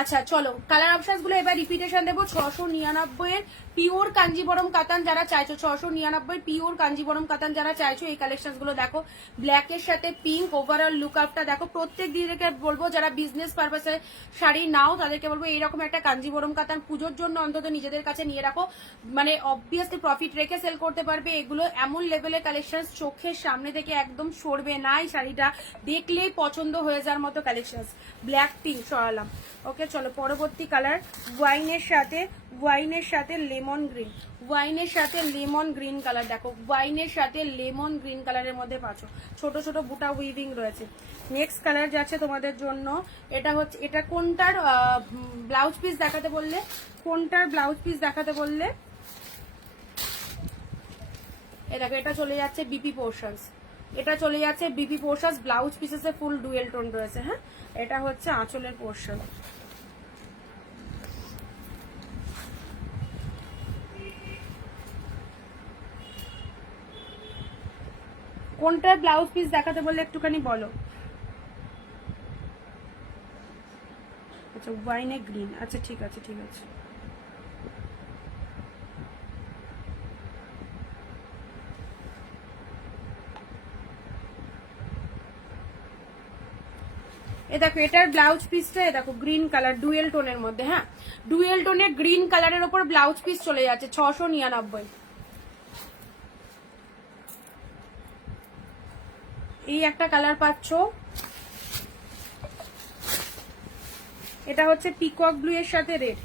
আচ্ছা চলো কালার অপশনস গুলো এবার রিপিটেশন দেবো। 699 এর পিওর কাঞ্জিবরম কাতান যারা চাইছো, 699 পিওর কাঞ্জিবরম কাতান যারা চাইছো, এই কালেকশন গুলো দেখো। ব্ল্যাকের সাথে পিঙ্ক, ওভারঅল লুক আপটা দেখো। প্রত্যেক দিদিকে বলবো যারা বিজনেস পারপাসে শাড়ি নাও তাদেরকে বলবো এইরকম একটা কাঞ্জিবরম কাতান পুজোর জন্য অন্তত নিজেদের কাছে নিয়ে রাখো, মানে অবভিয়াসলি প্রফিট রেখে সেল করতে পারবে। এগুলো এমন লেভেলের কালেকশন, চোখের সামনে থেকে একদম সরবে না, এই শাড়িটা দেখলেই পছন্দ হয়ে যাওয়ার মতো কালেকশন। ব্ল্যাক পিঙ্ক সরালাম। ওকে চলো পরবর্তী কালার, ওয়াইনের সাথে, ওয়াইনের সাথে লেমন গ্রিন, ওয়াইনের সাথে লেমন গ্রিন কালার। দেখো ওয়াইনের সাথে লেমন গ্রিন কালারের মধ্যে পাচ্ছ, ছোট ছোট বুটা উইভিং রয়েছে। নেক্সট কালার যাচ্ছে তোমাদের জন্য, এটা হচ্ছে, এটা কোনটার ব্লাউজ পিস দেখাতে বললে, কোনটার ব্লাউজ পিস দেখাতে বললে? এ দেখো এটা চলে যাচ্ছে বিপি পোর্শনস, এটা চলে যাচ্ছে বিপি পোর্শনস। ব্লাউজ পিসেসে ফুল ডুয়েল টোন রয়েছে। হ্যাঁ, এটা হচ্ছে আঁচলের পোর্শন। কোনটার ব্লাউজ পিস দেখাতে বললে একটুখানি বলো। আচ্ছা ওয়াইনে গ্রিন, আচ্ছা ঠিক আছে ঠিক আছে। এ দেখো এটার ব্লাউজ পিসটা এ দেখো গ্রিন কালার ডুয়েল টোনের মধ্যে। হ্যাঁ, ডুয়েল টোনের গ্রিন কালারের ওপর ব্লাউজ পিস চলে যাচ্ছে 699। এই একটা কালার পাচ্ছ, এটা হচ্ছে পিকক ব্লু এর সাথে রেড,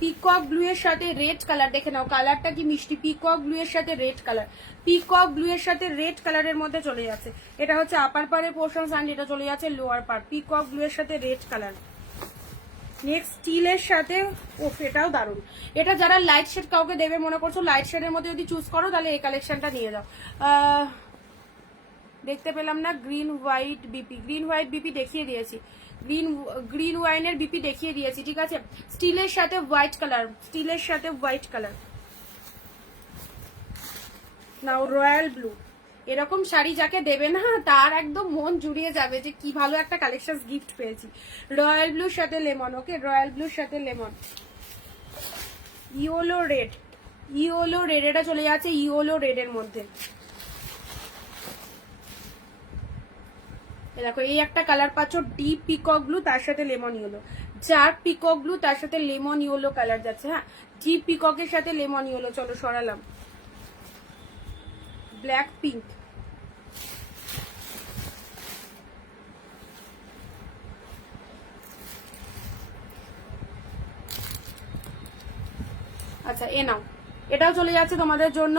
পিকক ব্লু এর সাথে রেড কালার, দেখে নাও কালারটা কি মিষ্টি। পিকক ব্লু এর সাথে রেড কালার, পিকক ব্লু এর সাথে রেড কালারের মধ্যে চলে যাচ্ছে। এটা হচ্ছে আপার পারের পোর্শন অ্যান্ড এটা চলে যাচ্ছে লোয়ার পার। পিকক ব্লু এর সাথে রেড কালার। নেক্সট স্টিলের সাথে, ওফ এটাও দারুণ। এটা যারা লাইট শেড কাউকে দেবে মনে করছো, লাইট শেডের মধ্যে যদি চুজ করো তাহলে এই কালেকশনটা নিয়ে যাও। দেখতে পেলাম না green white BP, green white BP দেখিয়ে দিয়েছি, গ্রিন ওয়াইনের বিপি দেখিয়ে দিয়েছি, ঠিক আছে। স্টিলের সাথে হোয়াইট কালার, স্টিলের সাথে হোয়াইট কালার। নাও রয়্যাল ব্লু, এরকম শাড়ি যাকে দেবে না তার একদম মন জুড়িয়ে যাবে যে কি ভালো একটা কালেকশন গিফট পেয়েছি। রয়্যাল ব্লুর সাথে লেমন, ওকে রয়্যাল ব্লুর সাথে lemon. Yellow red, yellow red, এটা চলে যাচ্ছে ইয়েলো রেড এর মধ্যে। দেখো এই একটা কালার পাচ্ছ ডিপ পিকক ব্লু তার সাথে lemon yellow, dark peacock blue তার সাথে লেমন ইয়েলো কালার যাচ্ছে। হ্যাঁ ডিপ পিককের সাথে লেমন ইয়েলো। চলো সরালাম। ব্ল্যাক পিঙ্ক, আচ্ছা এ নাও, এটাও চলে যাচ্ছে তোমাদের জন্য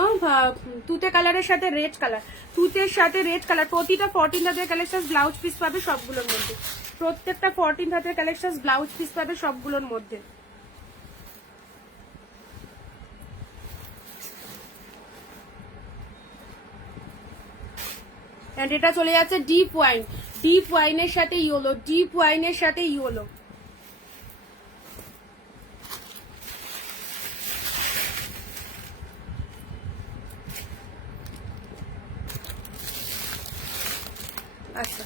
তুতে কালারের সাথে রেড কালার, তুতের সাথে রেড কালার। প্রতিটা 14 হাতের কালেকশন ব্লাউজ পিস পাবে সবগুলোর মধ্যে, প্রত্যেকটা 14 হাতের কালেকশন ব্লাউজ পিস পাবে সবগুলোর মধ্যে। এন্ড এটা চলে যাচ্ছে ডিপ ওয়াইন, ডিপ ওয়াইনের সাথে ইয়েলো, ডিপ ওয়াইনের সাথে ইয়েলো। আচ্ছা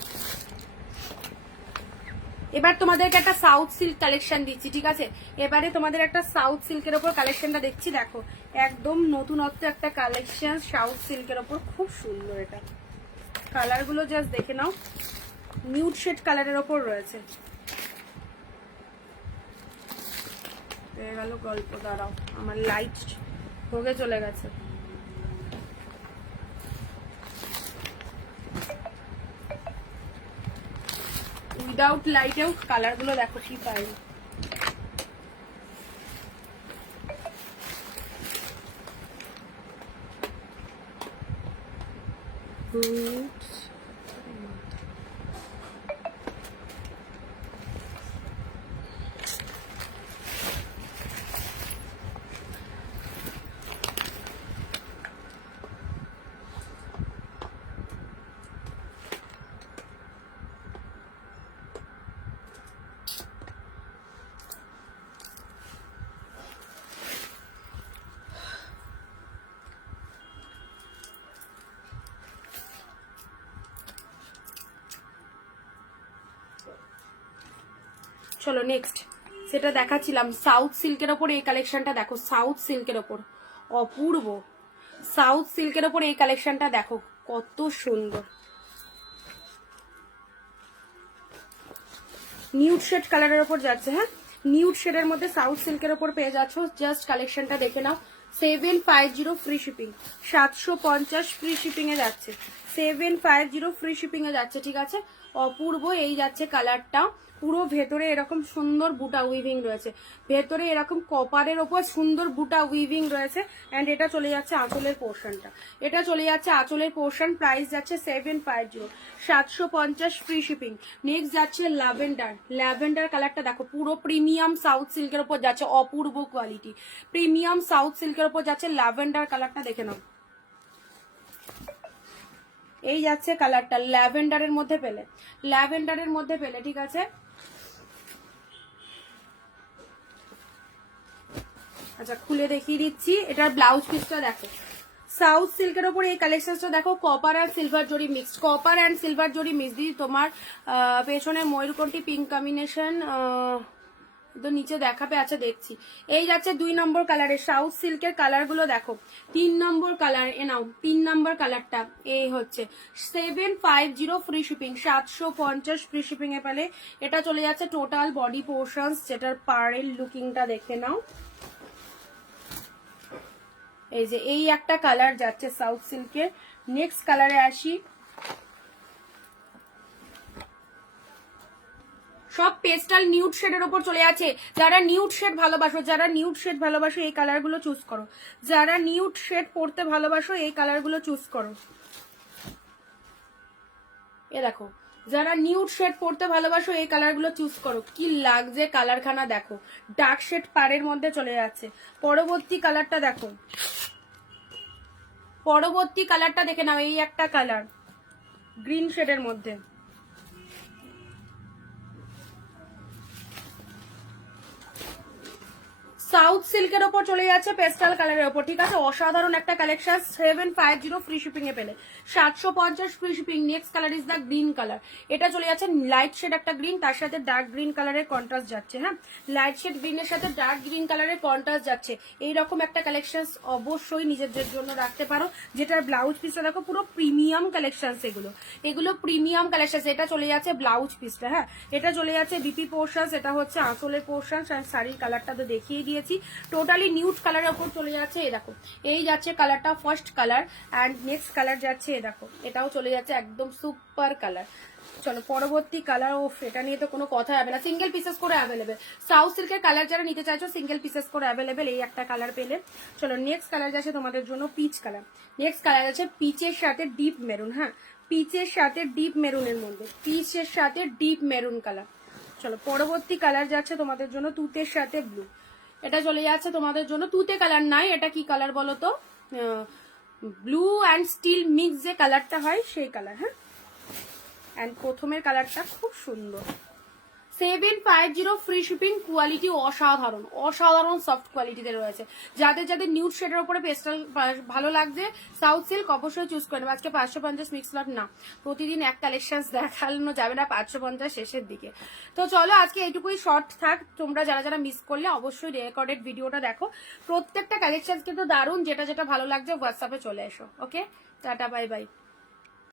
এবার তোমাদেরকে একটা সাউথ সিল্ক কালেকশন দিচ্ছি, ঠিক আছে। এবারে তোমাদের একটা সাউথ সিল্কের ওপর কালেকশনটা দেখছি, দেখো একদম নতুনত্ব একটা কালেকশন সাউথ সিল্কের ওপর, খুব সুন্দর। এটা কালার গুলো জাস্ট দেখে নাও, নিউড শেড কালারের ওপর রয়েছে। হয়ে গেল গল্প, দাঁড়াও আমার লাইট ভোগে চলে গেছে। উইদাউট লাইটেও কালার গুলো দেখো কি পাই। চলো নেক্সট, সেটা দেখাচ্ছিলাম সাউথ সিল্কের ওপর এই কালেকশনটা দেখো, সাউথ সিল্কের ওপর অপূর্ব, সাউথ সিল্কের ওপর এই কালেকশনটা দেখো কত সুন্দর। নিউড শেড কালারের ওপর যাচ্ছে। হ্যাঁ নিউড শেডের মধ্যে সাউথ সিল্কের ওপর পেয়ে যাচ্ছ। জাস্ট কালেকশনটা দেখে নাও। 750 ফ্রি শিপিং, 750 ফ্রি শিপিং এ যাচ্ছে, 750 ফ্রি শিপিং এ যাচ্ছে, ঠিক আছে। অপূর্ব এই যাচ্ছে কালারটা, পুরো ভেতরে এরকম সুন্দর বুটা উইভিং রয়েছে, ভেতরে এরকম কপারের ওপর সুন্দর বুটা উইভিং রয়েছে। এন্ড এটা চলে যাচ্ছে আঁচলের পোর্শনটা, এটা চলে যাচ্ছে আঁচলের পোর্শন। প্রাইস যাচ্ছে 750, 750 ফ্রি শিপিং। নেক্সট যাচ্ছে ল্যাভেন্ডার, ল্যাভেন্ডার কালারটা দেখো পুরো প্রিমিয়াম সাউথ সিল্কের ওপর যাচ্ছে, অপূর্ব কোয়ালিটি প্রিমিয়াম সাউথ সিল্কের ওপর যাচ্ছে। ল্যাভেন্ডার কালারটা দেখে নাও, এই যাচ্ছে কালারটা ল্যাভেন্ডারের মধ্যে পেলে, ল্যাভেন্ডারের মধ্যে পেলে, ঠিক আছে। আচ্ছা খুলে দেখিয়ে দিচ্ছি, এটার ব্লাউজ পিসটা দেখো। সাউথ সিল্কের ওপর এই কালেকশনটা দেখো, কপার অ্যান্ড সিলভার জরি মিক্স, কপার অ্যান্ড সিলভার জরি মিক্স। দিদি তোমার পেছনে ময়ূরকণ্ঠী পিঙ্ক কম্বিনেশন তো নিচে দেখাবে, আচ্ছা দেখছি। এই যাচ্ছে 2 নম্বর কালারের সাউথ সিল্কের কালার গুলো দেখো। 3 নম্বর কালার এ নাও, 3 নম্বর কালারটা এই হচ্ছে 750 ফ্রি শিপিং, 750 ফ্রি শিপিং এ পেলে। এটা চলে যাচ্ছে টোটাল বডি পোর্শনস, যেটার পাড়ের লুকিংটা দেখে নাও। এই যে এই একটা কালার যাচ্ছে সাউথ সিল্কের। নেক্সট কালারে আসি, সব পেস্টাল নিউড শেডের ওপর চলে আছে। যারা নিউড শেড ভালোবাসো, যারা নিউড শেড ভালোবাসো এই কালারগুলো চুজ করো। যারা নিউড শেড পরতে ভালোবাসো এই কালারগুলো চুজ করো। এ দেখো, যারা নিউড শেড পরতে ভালোবাসো এই কালারগুলো চুজ করো। কি লাগছে কালারখানা দেখো, ডার্ক শেড পাড়ের মধ্যে চলে যাচ্ছে। পরবর্তী কালারটা দেখো, পরবর্তী কালারটা দেখে নাও। এই একটা কালার গ্রিন শেডের মধ্যে, সাউথ সিল্কের ওপর চলে যাচ্ছে পেস্টাল কালারের ওপর, ঠিক আছে। অসাধারণ একটা কালেকশন, 750 ফ্রি শিপিং এ পেলে, 750 free shipping. Next colour is the green colour. এটা চলে যাচ্ছে লাইট শেড একটা গ্রিন, তার সাথে ডার্ক গ্রিন কালারের কন্ট্রাস্ট যাচ্ছে। হ্যাঁ, লাইট শেড গ্রিনের সাথে ডার্ক গ্রিন কালারের কন্ট্রাস্ট যাচ্ছে। এইরকম একটা কালেকশন অবশ্যই নিজেদের জন্য রাখতে পারো। যেটার ব্লাউজ পিসটা দেখো, পুরো প্রিমিয়াম কালেকশন, এগুলো প্রিমিয়াম কালেকশন। এটা চলে যাচ্ছে ব্লাউজ পিসটা। হ্যাঁ, এটা চলে যাচ্ছে বিপি পোর্শন, এটা হচ্ছে আঁচলের পোর্শন। শাড়ির কালারটা তো দেখিয়ে দিয়েছি। টোটালি নিউড কালারের উপর চলে যাচ্ছে। এই দেখো, এই যাচ্ছে কালারটা first colour, and next colour যাচ্ছে এই দেখো, এটাও চলে যাচ্ছে একদম সুপার কালার। চলো পরবর্তী কালার। ও এটা নিয়ে তো কোনো কথা হবে না, সিঙ্গেল পিসেস করে অ্যাভেলেবেল। সাউথ সিল্কের কালার যারা নিতে চাইছো সিঙ্গেল পিসেস করে অ্যাভেলেবেল। এই একটা কালার পেলে। চলো নেক্সট কালার যাচ্ছে তোমাদের জন্য পিচ কালার। নেক্সট কালার আছে পিচের সাথে ডিপ মেরুন। হ্যাঁ, পিচের সাথে ডিপ মেরুনের মধ্যে, পিচের সাথে ডিপ মেরুন কালার। চলো পরবর্তী কালার যাচ্ছে তোমাদের জন্য তুতের সাথে ব্লু। এটা চলে যাচ্ছে তোমাদের জন্য তুতে কালার নাই, এটা কি কালার বলো তো, ব্লু অ্যান্ড স্টিল মিক্স যে কালারটা হয় সেই কালার। হ্যাঁ, অ্যান্ড প্রথমের কালারটা খুব সুন্দর। 750 ফ্রি শিপিং। কোয়ালিটি অসাধারণ, অসাধারণ সফট কোয়ালিটিতে রয়েছে। যাদের যাদের নিউড শেডের উপরে পেস্টাল ভালো লাগছে সাউথ সিল্ক অবশ্যই চুজ করে নেবে। আজকে 550 মিক্স লট না, প্রতিদিন এক কালেকশন দেখানো যাবে না, 550 শেষের দিকে। তো চলো আজকে এইটুকুই শর্ট থাক। তোমরা যারা যারা মিস করলে অবশ্যই রেকর্ডেড ভিডিওটা দেখো। প্রত্যেকটা কালেকশন কিন্তু দারুণ, যেটা যেটা ভালো লাগছে হোয়াটসঅ্যাপে চলে এসো। ওকে, টাটা, বাই বাই।